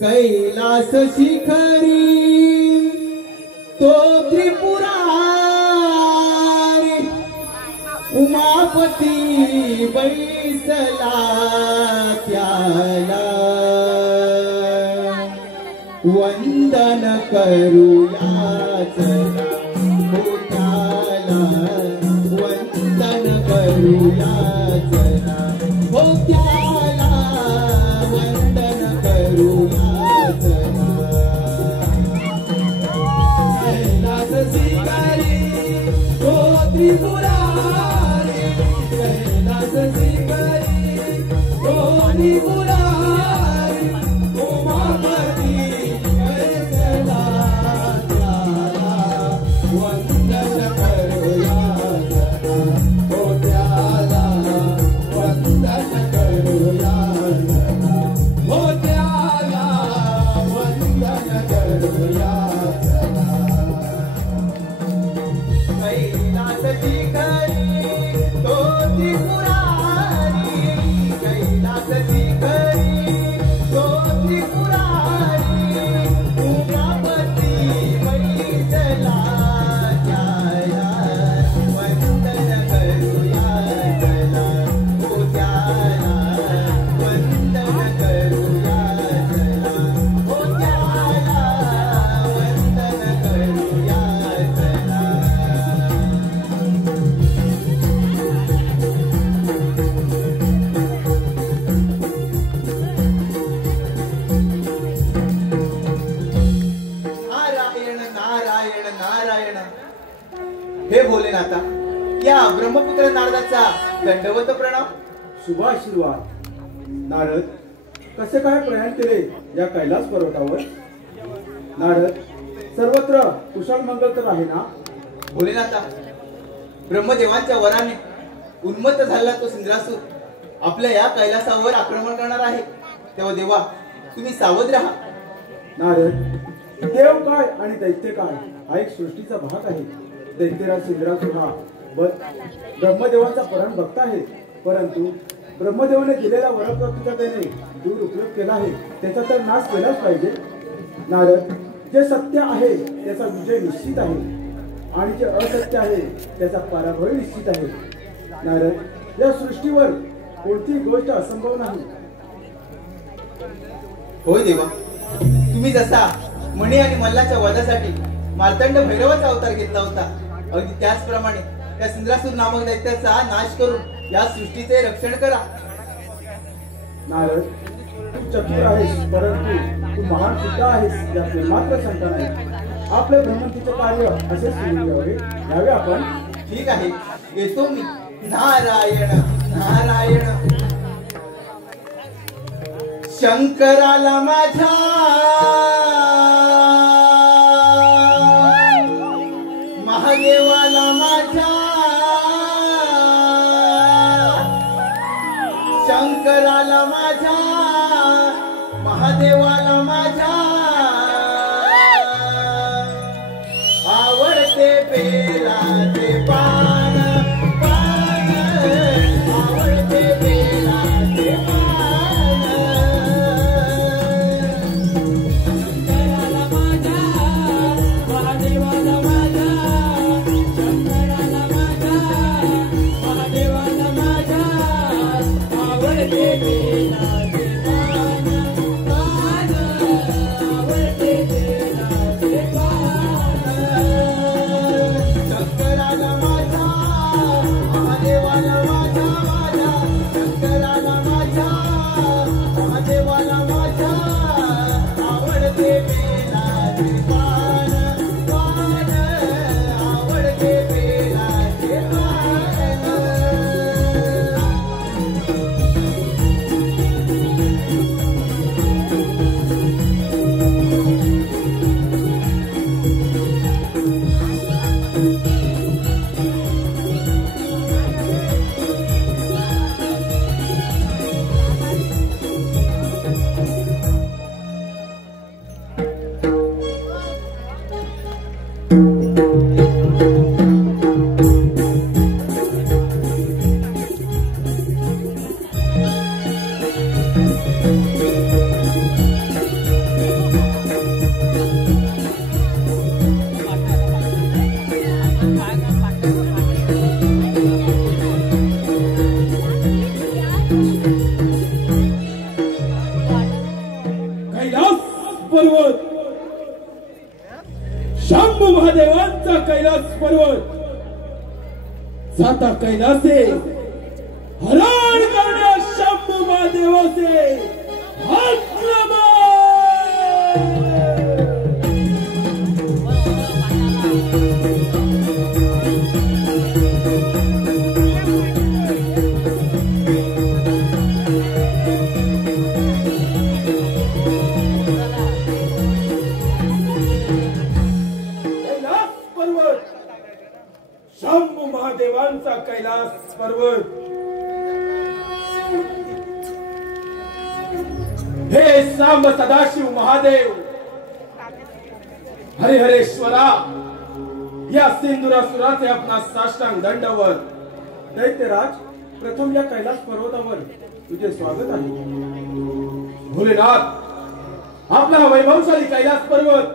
कैलास शिखरी तो त्रिपुरारी उमापती बैसला त्याला वंदन करूया चला होत्याला वंदन करूया चला होत्याला वंदन करूया चला कैलास शिकारी हो त्रिपुरारी कैलास शिकारी हो त्रिपुरारी उमापती कैलाला वंदन करूया हो त्याला वंदन करूया हो त्याला वंदन करूया कैलास शिकारी तो त्रिपुरारी कैलास शिकारी तो त्रिपुरारी उमापती मैथिला त्याला वंदन करूया चला हो त्याला वंदन करूया चला हो त्याला वंदन करूया चला नारायण नारायण नारायण हे भोलेनाथा या ब्रह्मपुत्र नारदाचा दंडवत प्रणाम. शुभ आशीर्वाद. नारद, कसे काय प्रयाण केले या कैलास पर्वतावर? नारद, सर्वत्र कुशल मंगल तर आहे ना? भोलेनाथा, ब्रह्मदेवांच्या वराने उन्मत्त झालेला तो सिंद्रासूर आपल्या या कैलासावर आक्रमण करणार आहे. तेव्हा देवा तुम्ही सावध राहा. नारद, देव काय आणि दैत्य काय हा एक सृष्टीचा भाग आहे. दैत्यराज सिंद्रासूर हा ब्रह्मदेवाचा परम भक्त आहे, परंतु ब्रह्मदेवाने दिलेल्या वरप्राप्तीचा त्याने दुरुपयोग केला आहे. त्याचा तर नाश केलाच पाहिजे. नारद, जे सत्य आहे त्याचा विजय निश्चित आहे आणि जे असत्य आहे त्याचा पराभव निश्चित आहे. नारद, या सृष्टीवर कोणतीही गोष्ट असंभव नाही. होय देवा, तुम्ही जसा मणी आणि मल्लाच्या वधासाठी मार्तंड भैरवाचा अवतार घेतला होता, अगदी त्याचप्रमाणे त्या सिंद्रासूर नामक दैत्याचा नाश करून या सृष्टीचे रक्षण करा. नारद, तू चतुर आहेस, परंतु तू महान सुद्धा आहेस. यात मात्र शंका नाही. आपले भ्रमंतीचे कार्य असे सुरू यावे आपण. ठीक आहे, येतो मी. नारायण नारायण. शंकराला माझ्या महादेवाला माझ्या शंकराला माझ्या महादेवाला माझ्या आवडते पेलाचे पान पान आवडते पेलाचे पान शंभू महादेवांचा कैलास पर्वत जाता कैलासे हरण करण्या शंभू महादेवाचे आक्रमण। शंभू महादेवांचा कैलास पर्वत हे सांब सदाशिव महादेव हरिहरेश्वरा या सिंदुरासुराचे आपला साष्टांग दंडवत। दैत्यराज प्रथम या कैलास पर्वतावर तुझे स्वागत आहे। भोलेनाथ आपला हा वैभवशाली कैलास पर्वत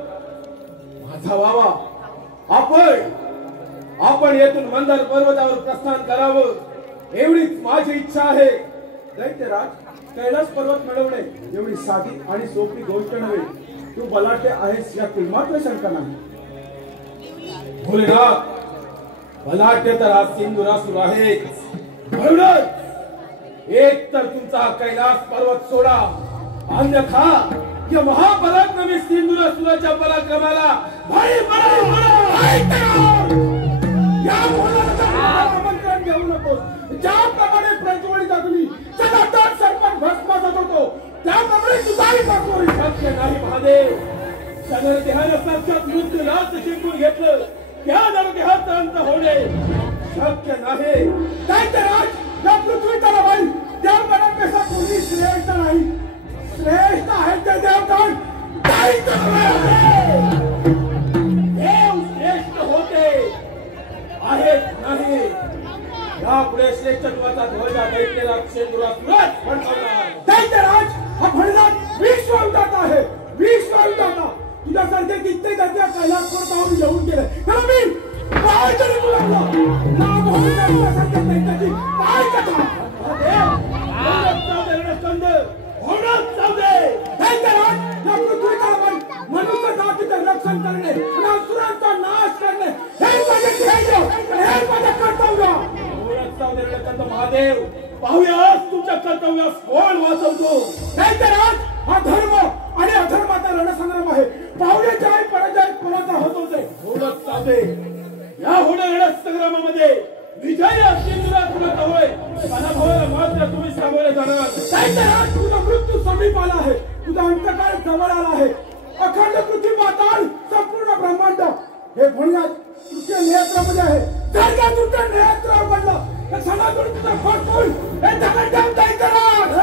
माझा व्हावा। आपण येथून मंदर पर्वतावर प्रस्थान करावं एवढीच माझी इच्छा आहे। दैत्यराज कैलास पर्वत मिळवणे एवढी साधी आणि सोपी गोष्ट नव्हे। तू बलाढ्य आहेस यात मात्र शंका नाही। भोलेनाथ बलाढ्य तर हा सिंदुरासुर आहे। म्हणूनच एक तर तुमचा हा कैलास पर्वत सोडा अन्यथा या महापराक्रमी सिंदुरासुराच्या पराक्रमाला भाई आमंत्रण घेऊ नकोस। ज्याप्रमाणे प्रज्वलिता तुम्ही सदाचार सर्पण भस्मात होतो त्याप्रमाणे तुझाही पाठवून शक्य नाही महादेव। सदर देहाने साक्षात मृत्यूलाच शिकून घेतलं त्या नरदेहाचा अंत होणे शक्य नाही। दैत्यराज या पृथ्वी तलावाई देवगणांपेक्षा कोणी श्रेष्ठ नाही। श्रेष्ठ आहे ते देवगण दैत्य देव श्रेष्ठ होते आहेत नाही। यापुढे श्रेष्ठत्वाचा ध्वज दैत्यराज सिंदुरासुरास फडकवणार। दैत्यराज हा भडनाथ विश्वविदाता आहे विश्वविदाता। तुझ्यासारखे कित्येक गद्या कैलास पर्वतावर येऊन गेले तर मी काय तरी तुला नाम होईल तुझ्यासारख्या दैत्याची काय कथा कंद होणच जाऊ दे। दैत्यराज या पृथ्वी तलावावर मनुष्य जातीचे रक्षण करणे आणि असुरांचा नाश करणे हे माझे ध्येय हे माझे कर्तव्य। महादेव पाहूयास तुमच्या कर्तव्यास कोण वाचवतो। दैत्यराज हा धर्म आणि अधर्माचा रणसंग्राम आहे। पाहुण्याच्या पराजय कोणाचा होतो ते होणच चालते। या होण्या रणसंग्रामामध्ये विजय सिंदुरासुराचा होय पराभवाला मात्र तुम्ही सामोरे जाणार। दैत्यराज तुझा मृत्यू समीप आला आहे तुझा अंतकाळ जवळ आला आहे। अखंड पृथ्वी पाताळ संपूर्ण ब्रह्मांड हे भोलेनाथ तुझ्या नेत्रामध्ये आहे। जर का तुझं नेत्र उघडलं तर सगळं तुझं फटकून हे दगड दैत्यराज।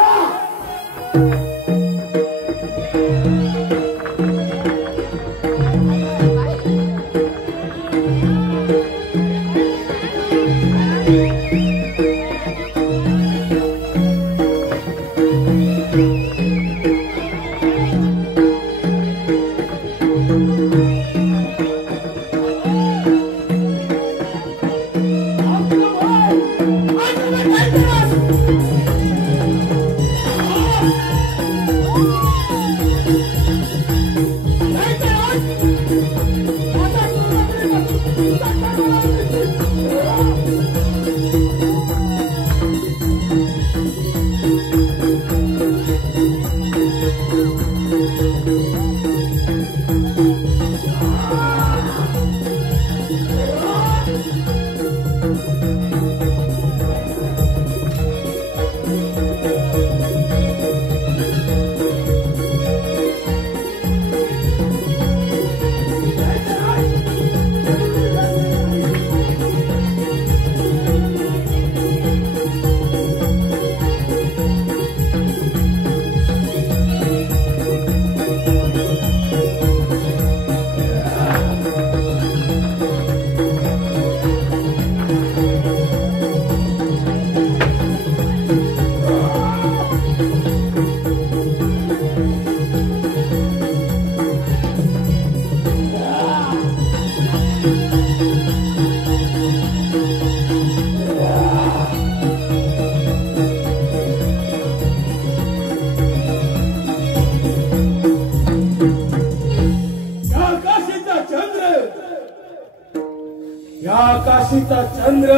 या काशीचा चंद्र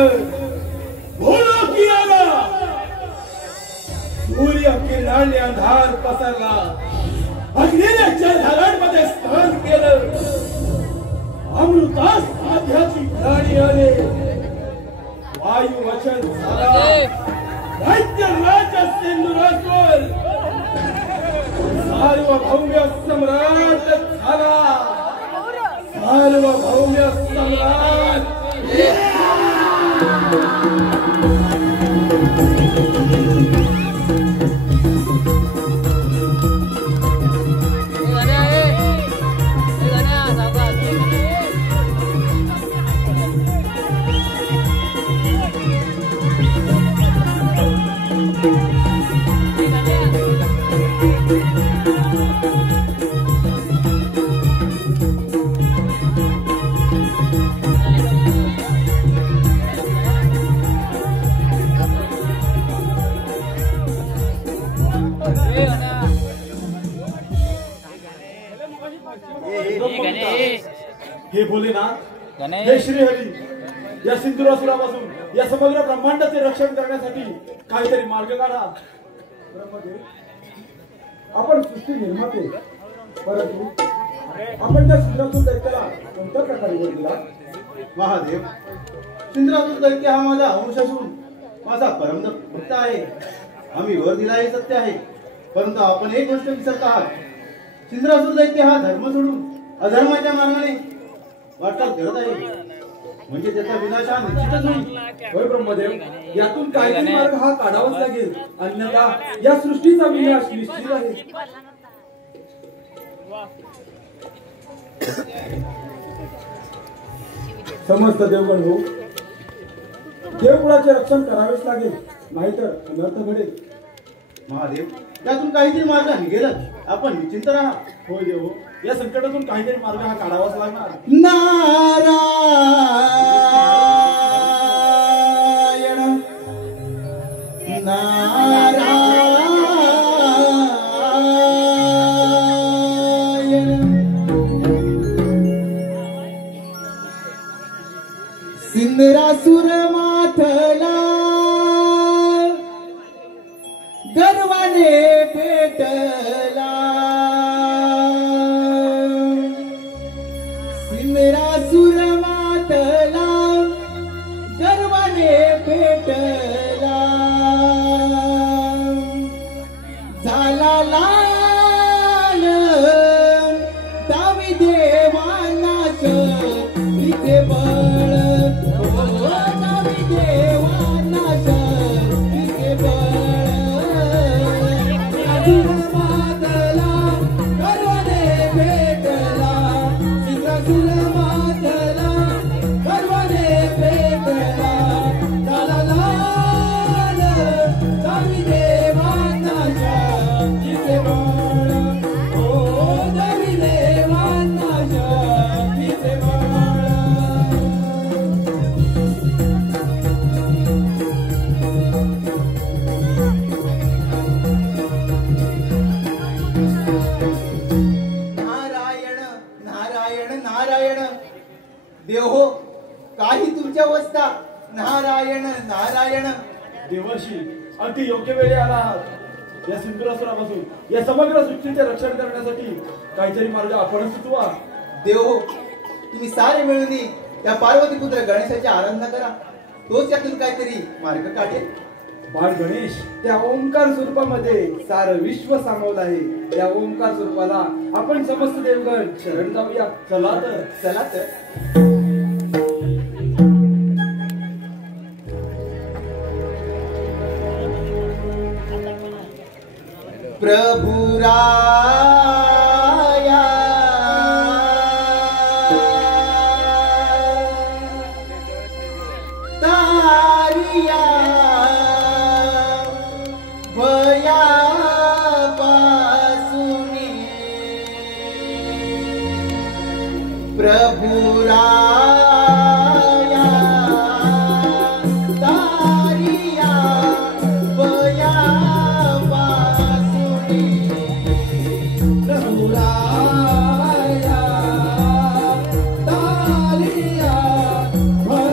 बोलो की आला, सूर्य किरणाने अंधार पसरला, अग्नीने जलधारांमध्ये स्नान केलं, अमृतास आध्याची प्राणी आले, वायू वचन झाला, दैत्य राजा सिंधुरासुर सार्वभौम्य सम्राट झाला, सार्वभौम्य सम्राट. हे भोलेनाथ, हे श्रीहरी, या सिंधुरासुरापासून या समग्र ब्रह्मांडाचे रक्षण करण्यासाठी काहीतरी मार्ग काढा. आपण सृष्टी निर्माते, परंतु आपण त्या सिंधुरासुर दैत्याला कोणत्या प्रकारे वर दिला? महादेव, सिंधुरासुर दैत्य हा माझा अंश असून माझा परम भक्त आहे. आम्ही वर दिला हे सत्य आहे, परंतु आपण एक गोष्ट विसरत आहात. सिंधुरासुर दैत्य हा धर्म सोडून अधर्माच्या मार्गाने वाटचाल करत आहे, म्हणजे त्याचा विनाश हा निश्चितच होईल. होय ब्रह्मदेव, यातून काहीतरी मार्ग हा काढावाच लागेल, अन्यथा या सृष्टीचा विनाश निश्चित आहे. समस्त देवगण हो, देवकुळाचे रक्षण करावेच लागेल, नाहीतर अनर्थ घडेल. महादेव, त्यातून काहीतरी मार्ग निघेलच, आपण निश्चिंत राहा. होय देव, या संकटातून काहीतरी मार्ग हा काढावाच लागणार. नारायण नारायण सिंधुरासुर माथला गर्वाने पेटला, सिंधुरासुर माथला गर्वाने पेटला, झाला लाल दावी देवानाश इथे बळ, दावी देवानाश इथे बळ, मातला गर्वाने पेटला, सिंधुरासुर मातला गर्वाने पेटला, झाला लाल दावी देवानाश इथे बळ, ओ दावी देवानाश इथे बळ. नारायण नारायण नारायण देव हो, काही तुमच्या अवस्था. नारायण नारायण. देवर्षी, अगदी योग्य वेळी आला आहात. या सिंधुरासुरापासून या समग्र सृष्टीचे रक्षण करण्यासाठी काहीतरी मार्ग आपणच सुचवा. देव हो, तुम्ही सारे मिळून त्या पार्वती पुत्र गणेशाची आराधना करा, तोच यातून काहीतरी मार्ग काढेल. बाळ गणेश, त्या ओंकार स्वरूपामध्ये सारं विश्व सामावलं आहे. त्या ओंकार स्वरूपाला आपण समस्त देवगण शरण जाऊया. चला तर. चला तर. प्रभु राया तारिया भया पासुनी, प्रभु राया तारिया भया पासुनी, प्रभु राया तारिया भया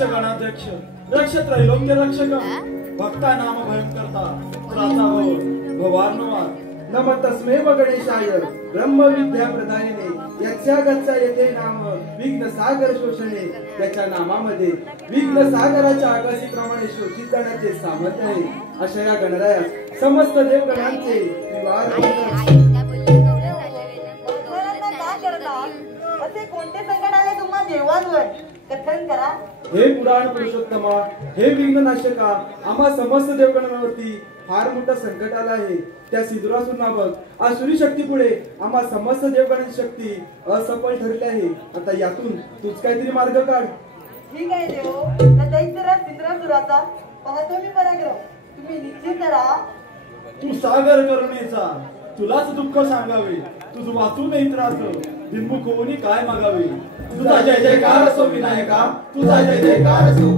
रक्ष गणाध्यक्ष रक्ष त्रैलोक्य रक्षक भक्ता नाम भयंकर्ता प्राचा भवार्णवार नम तस्मेव गणेशाय ब्रह्म विद्या प्रदायिने यच्चा गच्चा येथे नाम विघ्न सागर शोषणे. त्याच्या नामामध्ये विघ्न सागराच्या आकाशीप्रमाणे शोषित जाण्याचे सामर्थ्य आहे. अशा या गणरायास समस्त देवगणांचे असे कोणते संकट आले तुम्हा देवांवर कथन करा. हे पुराण पुरुषोत्तमा, हे विघ्ननाशका, आम्हा समस्त देवगणांवरती फार मोठं संकट आलं आहे. त्या सिद्धरासुर नामक आसुरी शक्तीपुढे आम्हा समस्त देवगणांची शक्ती असफल ठरली आहे. आता यातून तूच काहीतरी मार्ग काढ. ठीक आहे देव, त्या दैत्यराज सिद्धरासुराचा पाहतो मी पराक्रम. तुम्ही निश्चित राहा. तू सागर करुणेचा, तुलाच दुःख सांगावे, तुझ वाचून त्रास भिमुख होऊन काय मागावे. तुझा जय जयकार असो विनायका, तुझा जय जयकार असो.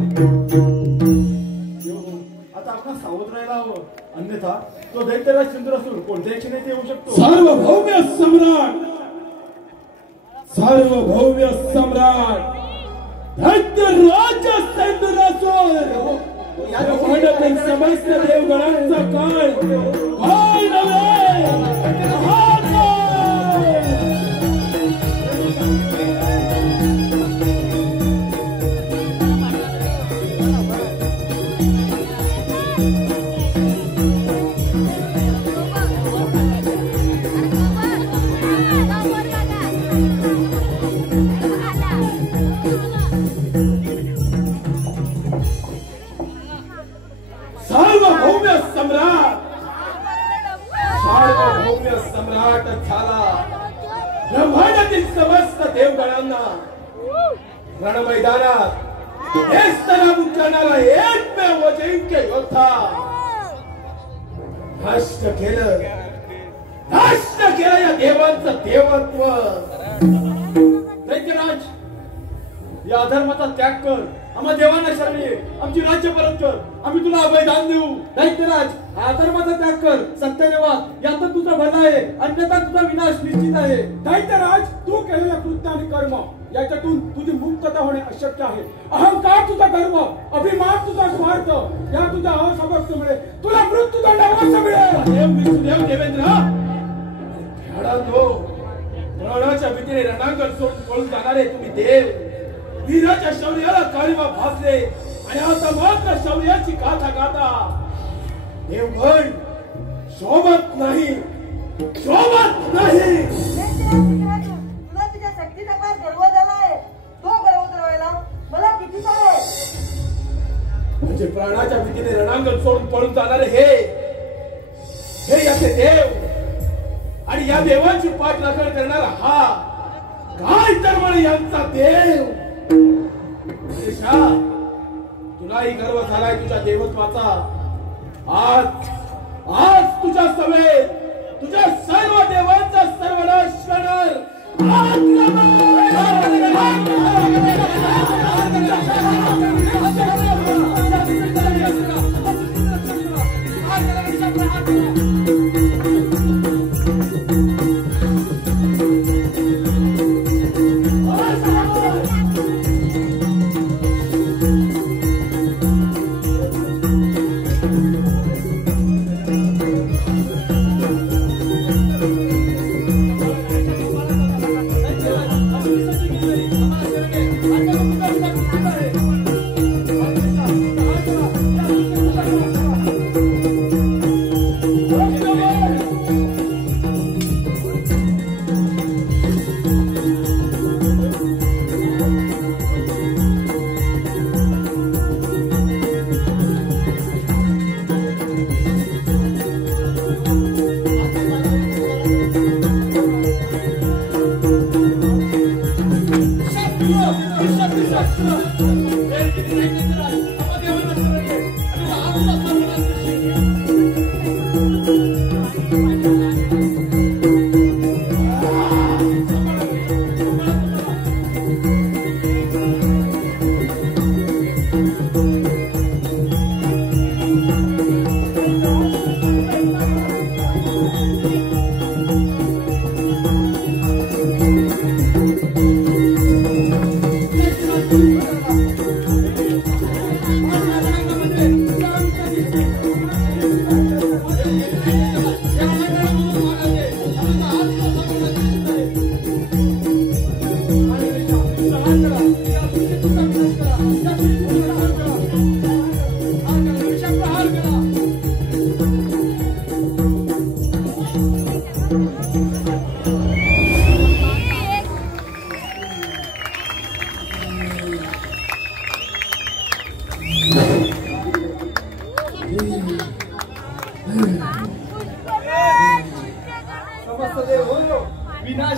आता आपण सावध राहायला हवं, अन्यथा तो दैत्यराज सिंधुरासुर कोणत्या क्षणी येऊ शकतो. सार्वभौम्य सम्राट, सार्वभौम्य सम्राट दैत्यराज सिंधुरासुर ब्रह्मांडातील समस्त देवगणांचा काळ सार्वभौम्य सम्राट झाला. ब्रह्मांडातील समस्त देवगणांना रण मैदानात नेस्तनाबूत करणारा एकमेव अजिंक्य योद्धा नष्ट केलं या देवांचं देवत्व. दैत्यराज, या अधर्माचा त्याग कर, आम्हा देवांना शरण ये, आमची राज्य परत कर, आम्ही तुला अभयदान देऊ. दैत्यराज, अधर्माचा त्याग कर, सत्याने वाग, यात तुझा भला आहे, अन्यथा तुझा विनाश निश्चित आहे. दैत्यराज, तू केलेल्या कृत्य आणि कर्म याच्यातून तुझी मुक्तता होणे अशक्य आहे. अहंकार तुझा गर्व, अभिमान तुझा स्वार्थ, या तुझ्या असमर्थतेमुळे तुला मृत्यूदंड अवश्य मिळेल. विष्णुदेव देवेंद्र खेळाडू, प्राणाच्या भीतीने रणांगण सोडून पळून जाणारे तुम्ही देव, वीराच्या शौर्याला काळीमा भासले आणि आता मात्र शौर्याची गाथा गाता देवगण शोभत नाही, शोभत नाही. तुला तुझ्या शक्तीचा फार गर्व झाला आहे. तो गर्व उतरवायला मला किती आहे. म्हणजे प्राणाच्या भीतीने रणांगण सोडून पळून जाणारे हे याचे देव आणि या देवांची पाठ राखण करणारा हा काय तर यांचा देव. तुलाही गर्व झालाय तुझ्या देवत्वाचा. आज तुझ्या समेत तुझ्या सर्व देवांचा सर्वनाश करणार.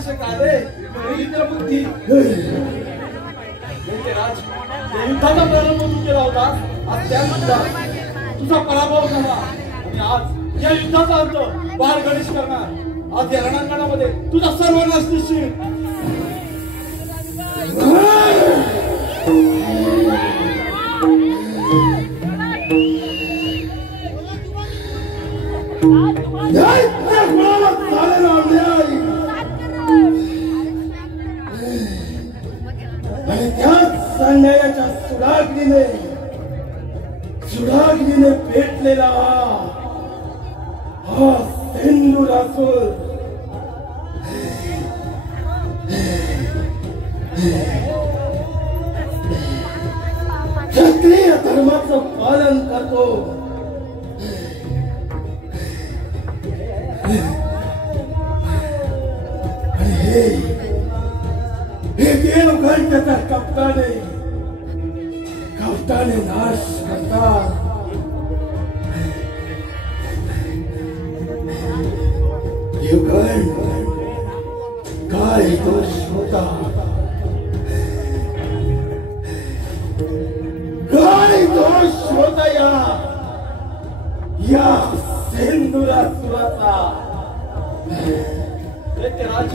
विनाशक आले दरिद्र बुद्धी राज युद्धाचा प्रारंभ तू केला होता. आज त्या युद्धात तुझा पराभव झाला आणि आज या युद्धाचा अंत बाळ गणेश करणार. आज या रणांगणामध्ये तुझा सर्वनाश निश्चित. आणि त्याच अन्यायाच्या सुडाग्नीने पेटलेला हा सेंदुरासूर क्षत्रिय धर्माचं पालन करतो. आणि हे देवगण त्याचा कपटाने नाश करतात. देवगण काय दोष होता, काय दोष होता या सेंदुरासुराचा. राज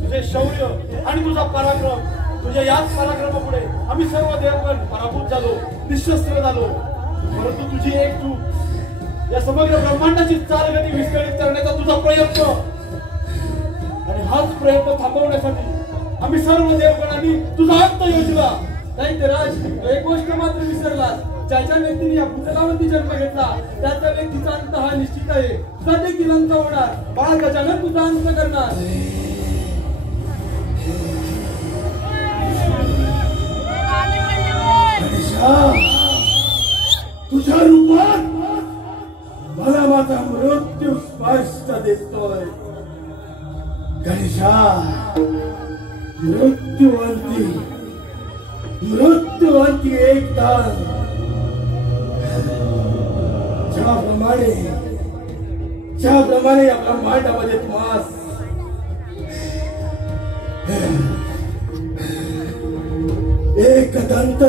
तुझे शौर्य आणि तुझा पराक्रम, तुझ्या याच पराक्रमापुढे आम्ही सर्व देवगण पराभूत झालो, निशस्त्र झालो. परंतु तुझी एक चूक, या समग्र ब्रह्मांडाची चालगती विस्कळीत करण्याचा तुझा प्रयत्न आणि हाच प्रयत्न थांबवण्यासाठी आम्ही सर्व देवगणांनी तुझा अंत योजला. नाही ते राज, एक गोष्ट मात्र विसरलास. ज्याच्या व्यक्तीने या भूतलावरती जन्म घेतला त्याचा व्यक्तीचा अंत हा निश्चित आहे. तुझा देखील अंत होणार. बाळ गजानन तुझा अंत करणार. तुझ्या रूपात मला माझा मृत्यू स्पष्ट दिसतोय. गणेशा, मृत्यूवंती एकदा ज्याप्रमाणे या ब्रह्मांडामध्ये तुम्हास एकदंत,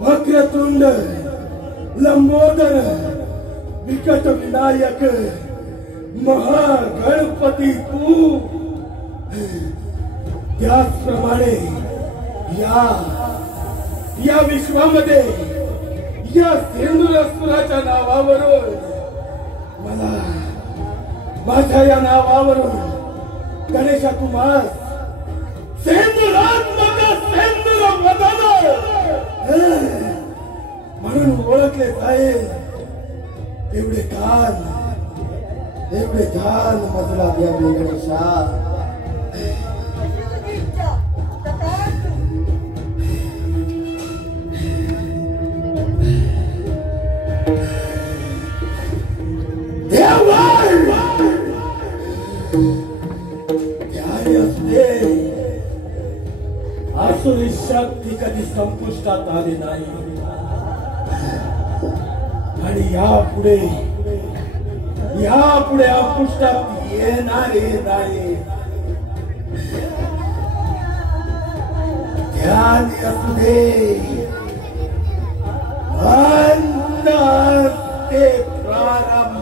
वक्रतुंड, लंबोदर, विकट विनायक, महागणपती तू, त्याचप्रमाणे या विश्वामध्ये या सेंदुरासुराच्या नावावरून मला, माझ्या या नावावरून गणेशा तुम्हास सेंदुरात्मक सेंदुर म्हणून ओळखले जाईल. एवढे कान मजला द्यावे गणेशा. आसुरी शक्ती कधी संपुष्टात आली नाही आणि यापुढे अंपुष्टात येणारे नाही. ध्यान असू दे, ते प्रारंभ.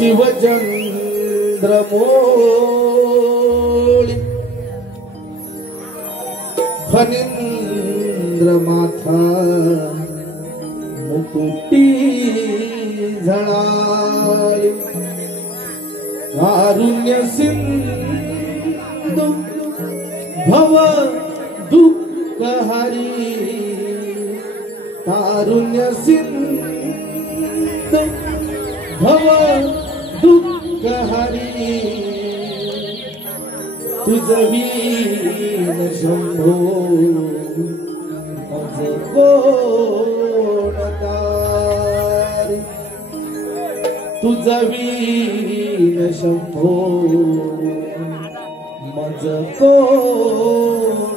शिवचंद्रमोळी फणींद्र माथा पोटी झळाळी कारुण्य सिंधू भव दुःख हरी कारुण्य सिंधू भव दुःख हरी तुझवीन शंभो मज कोणतारी तुझवीन शंभो मज कोणतारी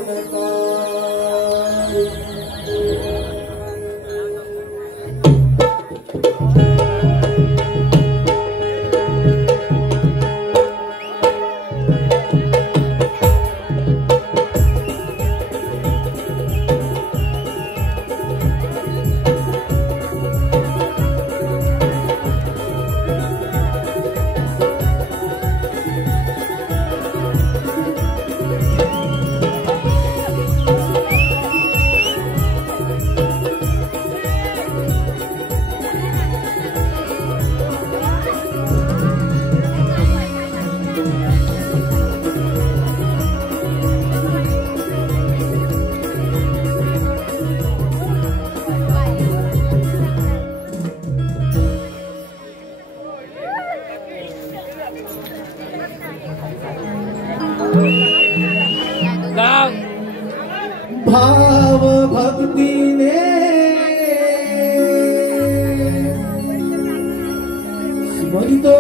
भाव भक्तीने स्मरितो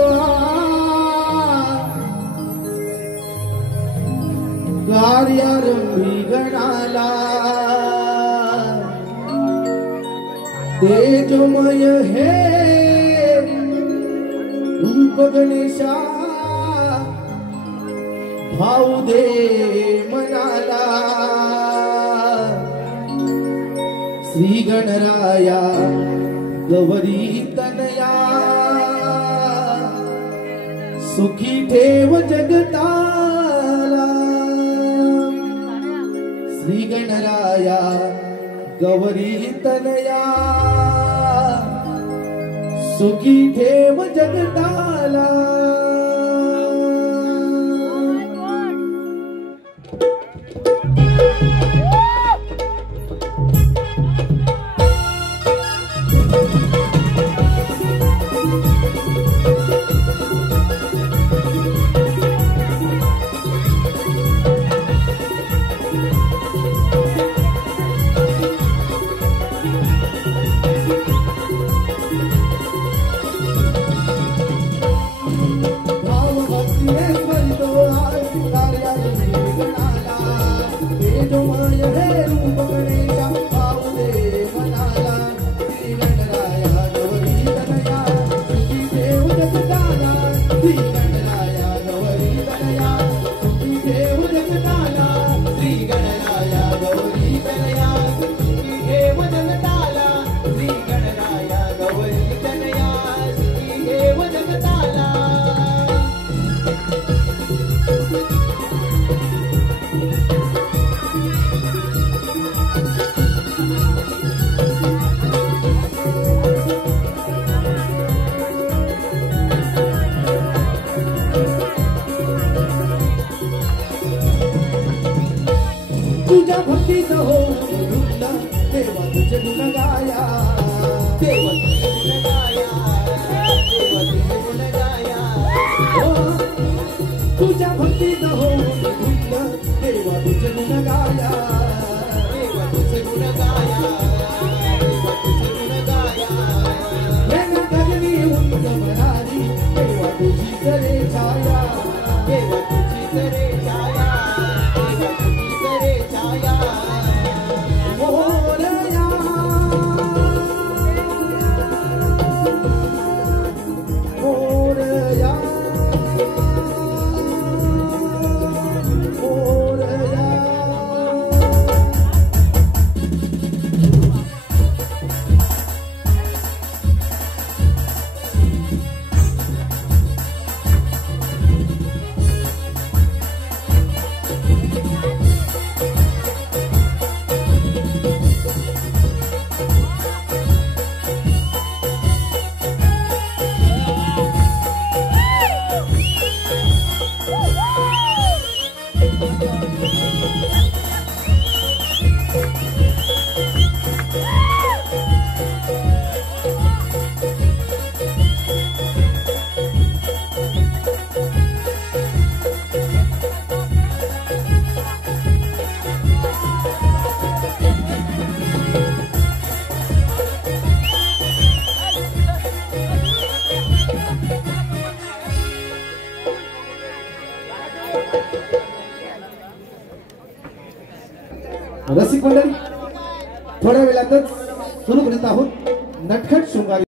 कार्यारंभी गणाला तेजोमय हे रूप गणेशा भाऊ दे मनाला श्री गणराया गौरी तनया सुखी ठेव जगताला श्री गणराया गौरी तनया सुखी ठेव जगताला तुझ्या भक्तीत हो रुंदा देवा तुझे गुण गाया देवा तुझे गुण गाया देवा तुझे गुण गाया तुझ्या भक्तीत हो रुंदा देवा तुझे गुण गाया देवा तुझे गुण गाया देवा तुझे गुण गाया येना गगनी उंच भरारी देवा तुझी करे छाया देवा तुझी करे छाया रसिक मंडळी थोड्या वेळातच सुरू करीत आहोत नटखट शृंगार